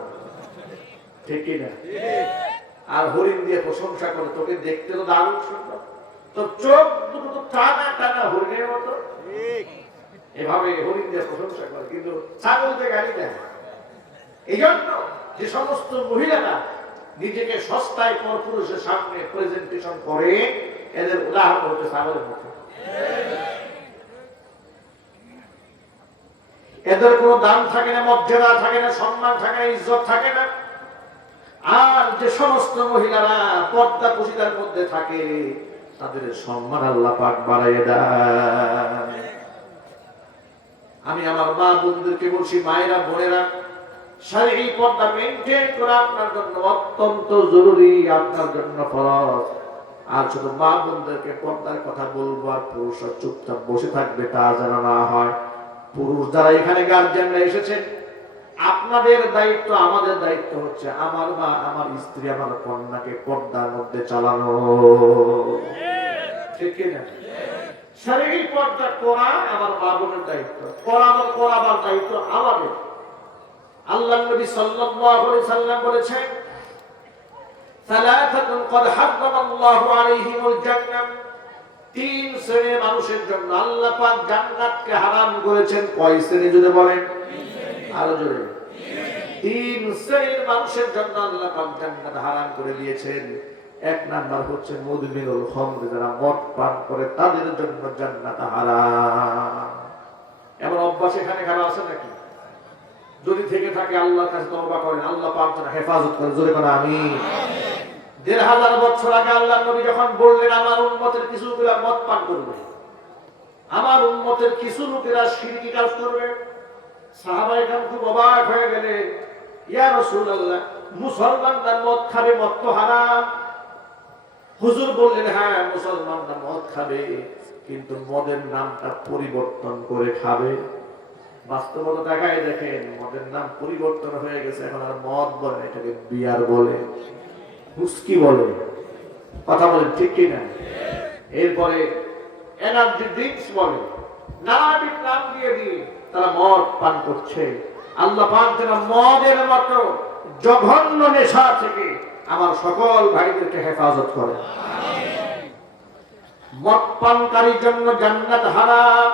ঠিক কি না? আর হরিণ দিয়ে প্রশংসা করে, তোকে দেখতে তো দারুণ সুন্দর, তোর চোখ দুটো তো টানা টানা হরিণের মতো। এভাবে হরিণ দিয়ে প্রশংসা করে, কিন্তু ছাগল দিয়ে গালি দেয়। এই জন্য যে সমস্ত মহিলারা নিজেকে সস্তায় পরপুরুষের সামনে প্রেজেন্টেশন করে, এদের উদাহরণ হচ্ছে ছাগলের মতো। এদের কোনো দাম থাকে না, মর্যাদা থাকে না, সম্মান থাকে না, ইজ্জত থাকে না। আর যে সমস্ত মহিলারা পর্দা পশিদার মধ্যে থাকে, তাদের সম্মান আল্লাহ পাক বাড়াইয়ে দেয়। আমি আমার মা বোনদেরকে বলছি, মায়েরা বোনেরা, শারীরিক পর্দা মেইনটেইন করা আপনার জন্য অত্যন্ত জরুরি, আপনার জন্য ফরজ। আর শুধু মা বোনদেরকে পর্দার কথা বলবো আর পুরুষরা চুপচাপ বসে থাকবে তা যেন না হয়। পুরুষ যারা এখানে গার্জিয়ানরা এসেছেন, আপনাদের দায়িত্ব, আমাদের দায়িত্ব হচ্ছে আমার মা, আমার স্ত্রী, আমার কন্যাকে পর্দার মধ্যে চালানো। ঠিক কিনা? শারীরিক পর্দা করা আমার মা বোনের দায়িত্ব, করাবার দায়িত্ব আমাদের। আল্লাহ নবী সাল্লাল্লাহু আলাইহি সাল্লাম বলেছেন, সালাসাতুন ক্বাদ হারামাল্লাহু আলাইহিমুল জান্নাহ, তিন শ্রেণীর মানুষের জন্য আল্লাহ পাক জান্নাতকে হারাম করেছেন। কয় শ্রেণী যদি বলেন? আরো জোরে। তিন শ্রেণীর মানুষের জন্য আল্লাহ পাক জান্নাত হারাম করে দিয়েছেন। এক নাম্বার হচ্ছে মুদমিনুল খামর, যারা মদ পান করে তাদের জন্য জান্নাত হারাম। এমন অভ্যাস এখানে কারো আছে নাকি? যদি থেকে থাকে আল্লাহর কাছে তওবা করেন, আল্লাহ পাক যেন হেফাজত করে। জোরে করে আমিন। ১৫০০ বছর আগে আল্লাহ নবী যখন বললেন আমার উম্মতের কিছু লোকেরা মদ পান করবে, আমার উম্মতের কিছু লোকেরা শিরকি কাজ করবে, সাহাবায়ে কেরাম খুব অবাক হয়ে গেলেন। ইয়া রাসূলুল্লাহ, মুসলমানরা মদ খাবে, মদ তো হারাম। হুজুর বললেন, হ্যাঁ মুসলমানরা মদ খাবে, কিন্তু মদের নামটা পরিবর্তন করে খাবে। বাস্তবতা দেখায় দেখেন, মদের নাম পরিবর্তন হয়ে গেছে। এখন আর মদ বলে, এটাকে বিয়ার বলে, হুস্কি বলে। কথা বলেন ঠিক কি না? এরপরে এনার্জি ড্রিঙ্কস বলে, নানাবিধ নাম দিয়ে দিয়ে তারা মদ পান করছে। আল্লাহ পাক যেন মদের মতো জঘন্য নেশা থেকে আমার সকল ভাইদেরকে হেফাজত করে। মদ পানকারীর জন্য জান্নাত হারাম,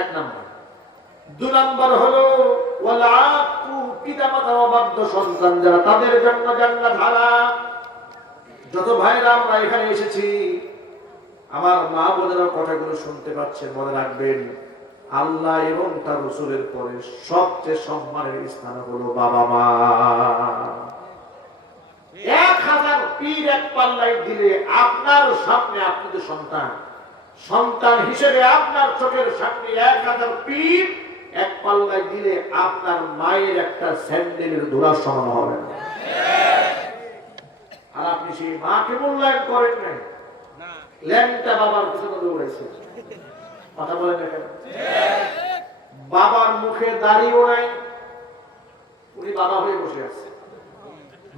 এক নাম্বার। ২ নাম্বার হলো ওয়ালাকু, পিতামাতা অবাধ্য সন্তান যারা, তাদের জন্য জান্নাত হারাম। যত ভাইরা আমরা এখানে এসেছি, আমার মা বোনেরা কথাগুলো শুনতে পাচ্ছেন, মনে রাখবেন আল্লাহ এবং তার রাসূলের পরে সবচেয়ে সম্মানের স্থান হলো বাবা মা। ১০০০ পীর এক পাল্লায় দিলে আপনার সামনে, আপনি তো সন্তান, সন্তান হিসেবে আপনার চোখের সামনে ১০০০ পীর এক পাল্লায় দিলে আপনার মায়ের একটা স্যান্ডেলের ধুলার সমান হবে না। আর আপনি সেই মাকে মূল্যায়ন করেন নাই, ল্যাংটা বাবার পিছনে দৌড়াইছে। কথা বলেন না কেন? বাবার মুখে দাড়িও নাই, উনি বাবা হয়ে বসে আছে।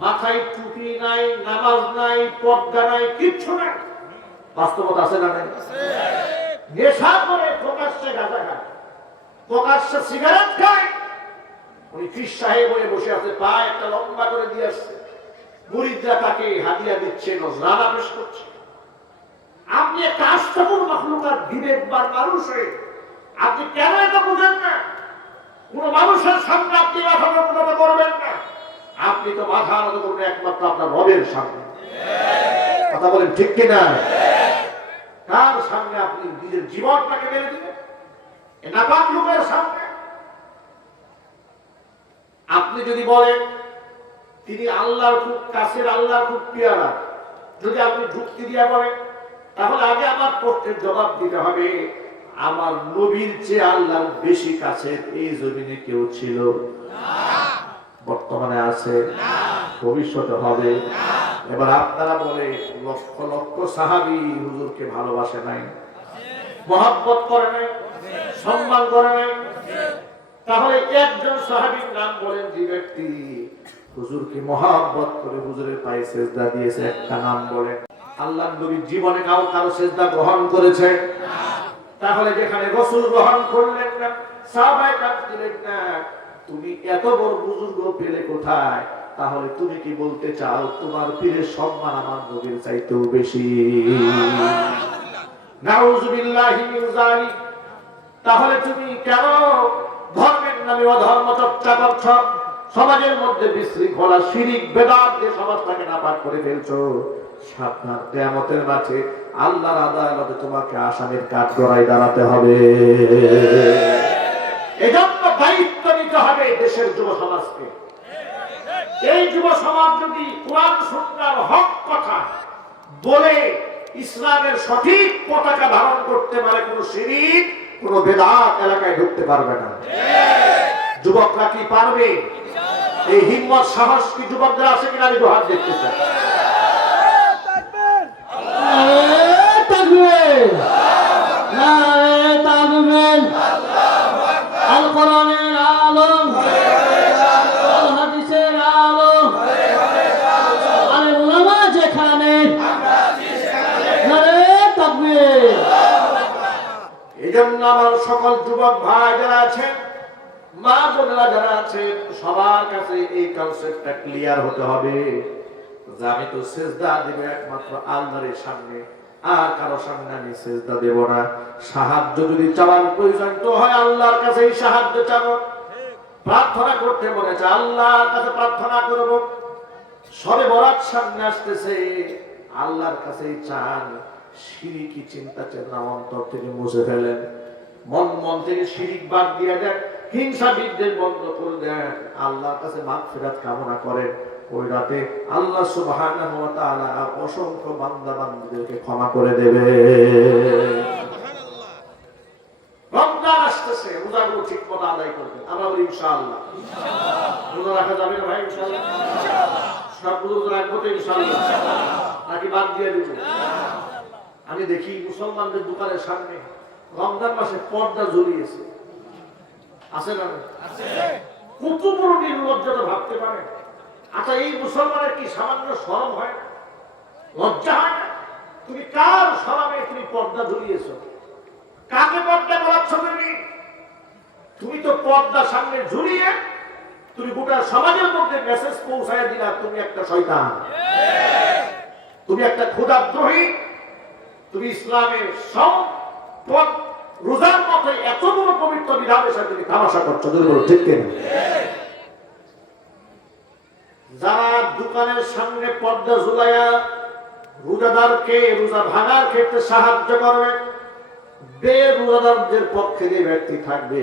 মাথায় টুপি নাই, নামাজ নাই, পর্দা নাই, কিচ্ছু নাই। বাস্তবতা আছে না নাই? নেশা করে প্রকাশ্যে গাঁজা খায়, প্রকাশ্যে সিগারেট খায়। উনি পীর সাহেব হয়ে বসে আছে, পা একটা লম্বা করে দিয়ে আসছে, মুরিদরা তাকে হাদিয়া দিচ্ছে, নজরানা পেশ করছে। আপনি একটা আস্তাবুল মাখলুকাত বিবেকবান মানুষ হয়ে আপনি কেন এটা বুঝেন না? কোন মানুষের সামনে আপনি মাথা নত করবেন না। আপনি তো মাথা নত করবেন একমাত্র আপনার রবের সামনে। কথা বলেন ঠিক কিনা? কার সামনে আপনি নিজের জীবনটাকে মেরে দিবেন? এ নাপাক লোকের সামনে। আপনি যদি বলেন তিনি আল্লাহর খুব কাছের, আল্লাহর খুব পেয়ারা, যদি আপনি যুক্তি দিয়া বলেন, তাহলে আগে আমার প্রশ্নের জবাব দিতে হবে, আমার নবীর চেয়ে আল্লাহর বেশি কাছের এই জমিনে কেউ ছিল? বর্তমানে আছে, ভবিষ্যতে হবে। এবার আপনারা বলে লক্ষ লক্ষ সাহাবী হুজুরকে ভালোবাসে নাই, মহব্বত করে নাই, সম্মান করে নাই। তাহলে একজন সাহাবীর নাম বলেন যে ব্যক্তি হুজুরকে মহব্বত করে হুজুরের পায়ে সেজদা দিয়েছে, একটা নাম বলেন। আল্লাহর নবী জীবনে কারো সেজদা গ্রহণ করেছে? তাহলে যেখানে রাসূল গ্রহণ করলেন না, সাহাবায়ে কাজ দিলেন না, তুমি এত বড় বুজুর্গ পেলে কোথায়? তাহলে তুমি কি বলতে চাও তোমার পীরের সম্মান আমার নবীর চাইতেও বেশি? নাউযুবিল্লাহি মিন যালিক। তাহলে তুমি কেন ধর্মের নামে অধর্ম চর্চা করছো? সমাজের মধ্যে বিশৃঙ্খলা, শিরিক, বেদাত দিয়ে সমাজটাকে নাপাক করে ফেলছো। সাবধান, কিয়ামতের মাঠে আল্লাহর আদালতে তোমাকে আসামির কাঠগড়ায় দাঁড়াতে হবে। এজন্য দায়িত্ব নিতে হবে দেশের যুব সমাজকে। এই যুব সমাজ যদি কোরআন সুন্নাহর হক কথা বলে ইসলামের সঠিক পতাকা ধারণ করতে পারে, কোন শিরিক, কোন বেদাত এলাকায় ঢুকতে পারবে না। যুবকরা কি পারবে? এই হিম্মত সাহস কি যুবকদের আছে কিনা? আমি হাত দেখতে চাই। আল কোরআনের আলম, আল হাদিসের আলম, আলে উলামা যেখানে, নারে তাকবীর। এজন্য আমার সকল যুবক ভাই যারা আছেন, মা বোনেরা যারা আছেন সবার কাছে এই কনসেপ্টটা ক্লিয়ার হতে হবে যে আমি তো সিজদা দেব একমাত্র আল্লাহর সামনে, আর কারো সামনে আমি সিজদা দেব না। সাহায্য যদি চাওয়ার প্রয়োজন তো হয় আল্লাহর কাছেই সাহায্য চাবো। প্রার্থনা করতে মনে চায় আল্লাহর কাছে প্রার্থনা করব। সবে বরাত সামনে আসতেছে, আল্লাহর কাছেই চান। শিরকি চিন্তা চেতনা অন্তর থেকে মুছে ফেলেন, মন থেকে শিরিক বাদ দিয়ে দেন, হিংসা বিদ্বেষ বন্ধ করে দেন, আল্লাহর কাছে মাগফিরাত কামনা করেন। ওই রাতে আল্লাহ সুবহানাহু ওয়া তাআলা অসংখ্য বান্দা বান্দীদেরকে ক্ষমা করে দেবে। রমজান আসতেছে, রোজাগুলো ঠিক মতো আদায় করবেন। আমরা বলি ইনশাআল্লাহ। রোজা রাখা যাবে না ভাই? ইনশাআল্লাহ। সবগুলো রাখবো তো ইনশাআল্লাহ, নাকি বাদ দিয়ে দেবো? আমি দেখি মুসলমানদের দোকানের সামনে রমজান মাসে পর্দা ঝুলিয়েছে, আছে না? কত বড় নির্লজ্জতা ভাবতে পারে। আচ্ছা, এই মুসলমানের কি সামান্য শরম হয়, লজ্জা হয় না? তুমি কার শরমে তুমি পর্দা ঝুলিয়েছ? কাকে পর্দা করাচ্ছ তুমি? তুমি তো পর্দা সামনে ঝুলিয়ে তুমি গোটা সমাজের মধ্যে মেসেজ পৌঁছায় দিলা তুমি একটা শয়তান, তুমি একটা খোদাদ্রোহী, তুমি ইসলামের সম্পদ রোজার মতো এত বড় পবিত্র বিধানের সাথে তুমি তামাশা করছো। ঠিক কিনা? যারা দোকানের সামনে পর্দা ঝুলাইয়া রোজাদারকে রোজা ভাঙার ক্ষেত্রে সাহায্য করবে, বেরোজাদারদের পক্ষে যে ব্যক্তি থাকবে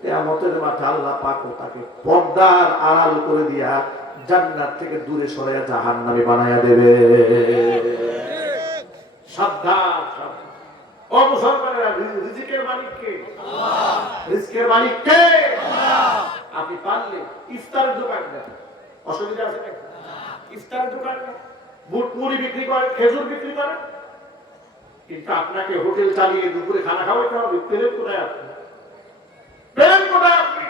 কিয়ামতের মাঠে আল্লাহ পাক তাকে পর্দার আড়াল করে দিয়া জান্নাত থেকে দূরে সরাইয়া জাহান্নামে বানায়া দেবে। সাবধান, সাবধান। ও মুসলমানেরা, রিজিকের মালিক কে? আল্লাহ। রিজিকের মালিক কে? আল্লাহ। আপনি পারলে ইফতারের দোকান দেন, অসুবিধা আছে নাকি? ইফতারের দোকান বুট মুড়ি বিক্রি করে, খেজুর বিক্রি করে, কিন্তু আপনাকে হোটেল চালিয়ে দুপুরে খানা খাওয়াইতে হবে। পেলেন কোথায় আপনি? পেলেন কোথায় আপনি?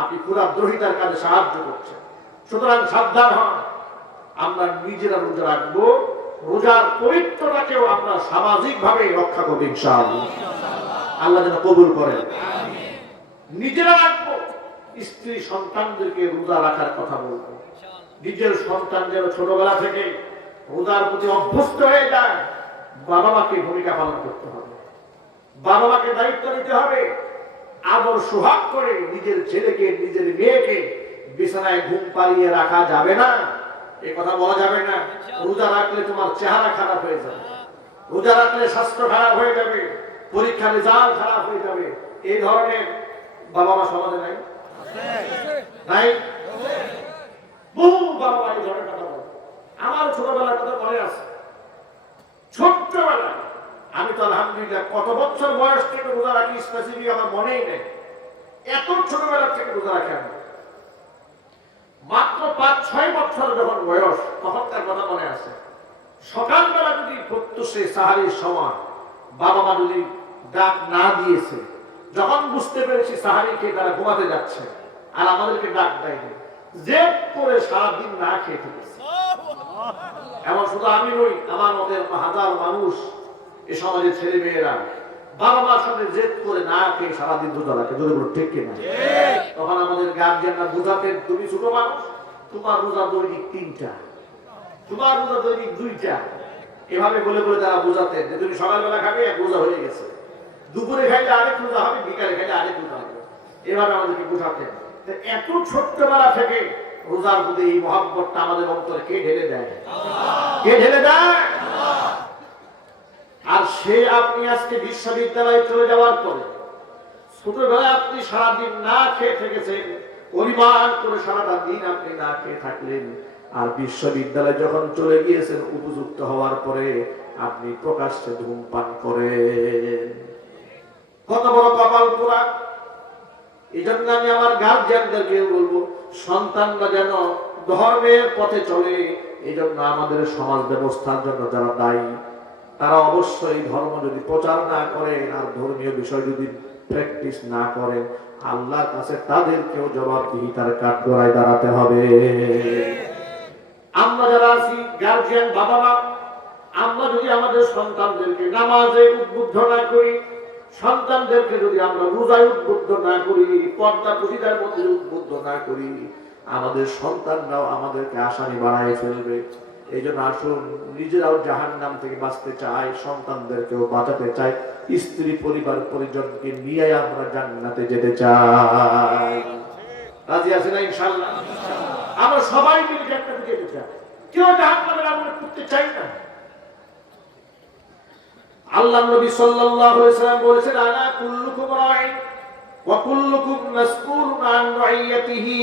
আপনি ক্ষুধাদ্রোহিতার কাজে সাহায্য করছেন। সুতরাং সাবধান হন। আমরা নিজেরা রোজা রাখবো, রোজার পবিত্রতাকেও আমরা সামাজিক ভাবে রক্ষা করবো ইনশাআল্লাহ। আল্লাহ যেন কবুল করেন। নিজেরা রাখবো, স্ত্রী সন্তানদেরকে রোজা রাখার কথা বলবো। নিজের সন্তান যেন ছোটবেলা থেকে রোজার প্রতি অভ্যস্ত হয়ে যায়। বাবা মাকে ভূমিকা পালন করতে হবে, বাবা মাকে দায়িত্ব নিতে হবে। আদর সোহাগ করে নিজের ছেলেকে নিজের মেয়েকে বিছানায় ঘুম পাড়িয়ে রাখা যাবে না, এ কথা বলা যাবে না। রোজা রাখলে তোমার চেহারা খারাপ হয়ে যাবে, রোজা রাখলে স্বাস্থ্য খারাপ হয়ে যাবে, পরীক্ষার রেজাল্ট খারাপ হয়ে যাবে। এই ধরনের বাবা মা সমাজে নাই? নাই? বহু বাবা মা এই ধরনের কথা বলে। আমার ছোটবেলার কথা মনে আছে। ছোট্টবেলা আমি তো আলহামদুলিল্লাহ কত বছর বয়স থেকে রোজা রাখি স্পেসিফিক আমার মনেই নেই। এত ছোটবেলা থেকে রোজা রাখি আমি। মাত্র 5-6 বছর যখন বয়স, তখনকার কথা মনে আছে। সকালবেলা যদি প্রত্যুষে সাহারির সময় বাবা মা যদি ডাক না দিয়েছে, যখন বুঝতে পেরেছি সাহারি খেয়ে তারা ঘুমাতে যাচ্ছে আর আমাদেরকে ডাক দেয়নি, জেদ করে সারাদিন না খেয়ে থেকেছে। এমন শুধু আমি নই, আমার মতের হাজার মানুষ, এ সমাজের ছেলে মেয়েরা বাবা মার সামনে জেদ করে না খেয়ে সারাদিন রোজা রাখে। যদি বলো ঠিক কিনা? তখন আমাদের গার্জিয়ানরা বুঝাতেন, তুমি ছোট মানুষ, তোমার রোজা দৈনিক 3টা, তোমার রোজা দৈনিক 2টা, এভাবে বলে বলে তারা বুঝাতেন যে তুমি সকালবেলা খাবে এক রোজা হয়ে গেছে, দুপুরে খাইলে আরেক রোজা হবে, বিকালে খাইলে আরেক রোজা হবে। এভাবে আমাদেরকে বুঝাতেন। এত ছোট্টবেলা থেকে রোজার প্রতি এই মহব্বতটা আমাদের অন্তরে কে ঢেলে দেয়? কে ঢেলে দেয়? আর সে আপনি আজকে বিশ্ববিদ্যালয়ে চলে যাওয়ার পরে ছোটবেলায় আপনি সারাদিন না খেয়ে থেকেছেন, পরিবার করে সারাটা দিন আপনি না খেয়ে থাকলেন, আর বিশ্ববিদ্যালয়ে যখন চলে গিয়েছেন উপযুক্ত হওয়ার পরে আপনি প্রকাশ্যে ধূমপান করেন। কত বড় কপাল পোড়া! এই জন্য আমি আমার গার্জিয়ানদেরকে বলবো, সন্তানরা যেন ধর্মের পথে চলে। এই জন্য আমাদের সমাজ ব্যবস্থার জন্য যারা দায়ী, তারা অবশ্যই ধর্ম যদি প্রচার না করেন আর ধর্মীয় বিষয় যদি প্র্যাকটিস না করেন, আল্লাহর কাছে তাদেরকেও জবাবদিহিতার কাঠগড়ায় দাঁড়াতে হবে। আমরা যারা আছি গার্জিয়ান বাবা মা, আমরা যদি আমাদের সন্তানদেরকে নামাজে উদ্বুদ্ধ না করি, সন্তানদেরকে যদি আমরা রোজায় উদ্বুদ্ধ না করি, পর্দা পুশিদার মধ্যে উদ্বুদ্ধ না করি, আমাদের সন্তানরাও আমাদেরকে আসামি বাড়ায় ফেলবে। এই জন্য আসুন, নিজেরাও জাহান্নাম থেকে বাঁচতে চাই, সন্তানদেরকেও বাঁচাতে চাই, স্ত্রী পরিবার পরিজনকে নিয়ে আমরা জান্নাতে যেতে চাই। রাজি আছেন না ইনশাআল্লাহ? আমরা সবাই মিলে জান্নাতে যেতে চাই, কেউ জাহান্নামের আগুনে পুড়তে চাই না। আল্লাহ নবী সাল্লাল্লাহু আলাইহি ওয়াসাল্লাম বলেছেন, আলা কুল্লুকুম রাইন ওয়া কুল্লুকুম মাসউলুন আন রাইয়াতিহি।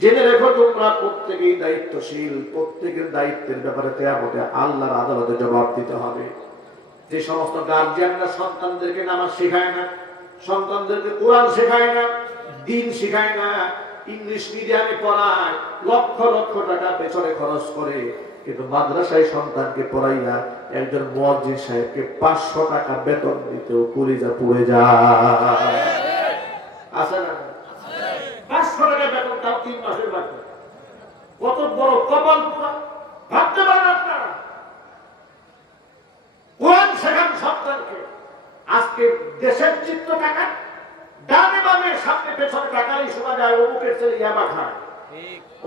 জেনে রেখো, তোমরা প্রত্যেকেই দায়িত্বশীল, প্রত্যেকের দায়িত্বের ব্যাপারে কিয়ামতে আল্লাহর আদালতে জবাব দিতে হবে। যে সমস্ত গার্জিয়ানরা সন্তানদেরকে নামাজ শেখায় না, সন্তানদেরকে কোরআন শেখায় না, দ্বীন শেখায় না, ইংলিশ মিডিয়ামে পড়ায়, লক্ষ লক্ষ টাকা পেছনে খরচ করে, কিন্তু মাদ্রাসায় সন্তানকে পড়াইয়া একজন মুয়াজ্জিন সাহেবকে 500 টাকা বেতন দিতেও কলিজা পুড়ে যায়। আছে না? 500 টাকা বেতন, তাও 3 মাসের বেতন। কত বড় কপাল পোড়া ভাবতে পারেন আপনারা? কোরআন শেখান সন্তানকে। আজকে দেশের চিত্র টাকা, ডানে বামে সামনে পেছনে টাকারই শোনা যায়, অমুকের ছেলে ইয়াবা খায়,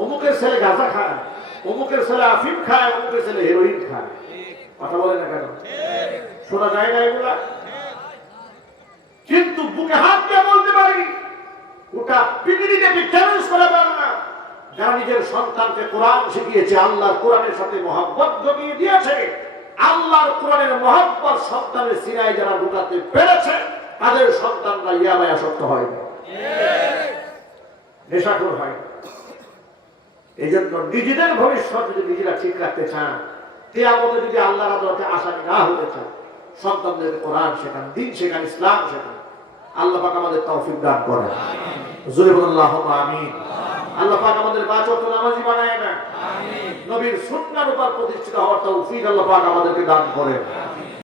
অমুকের ছেলে গাঁজা খায়, অমুকের ছেলে আফিম খায়, অমুকের ছেলে হেরোইন খায়। কথা বলে না কেন? শোনা যায় না এগুলা? কিন্তু বুকে হাত দিয়ে বলতে পারি, ওটা পৃথিবীতে চ্যালেঞ্জ করা পারে না, যারা নিজের সন্তানকে কোরআন শিখিয়েছে, আল্লাহর কোরআনের সাথে মহব্বত জমিয়ে দিয়েছে, আল্লাহর কোরআনের মহব্বত সন্তানের সিনায় যারা ঢুকাতে পেরেছে, তাদের সন্তানরা ইয়াবায় আসক্ত হয় না, নেশাখোর হয় না। এই জন্য নিজেদের ভবিষ্যৎ যদি নিজেরা ঠিক রাখতে চান, কিয়ামতে যদি আল্লাহর আদালতে আসামি না হতে চান, সন্তানদেরকে কোরআন শেখান, দ্বীন শেখান, ইসলাম শেখান। আল্লাহ পাক আমাদের তৌফিক দান করেন। জোরে বলুন আল্লাহুম্মা আমিন। আল্লাহ পাক আমাদের 5 ওয়াক্ত নামাজি বানায় না, নবীর সুন্নাহর উপর প্রতিষ্ঠিত হওয়ার তৌফিক আল্লাহ পাক আমাদেরকে দান করেন।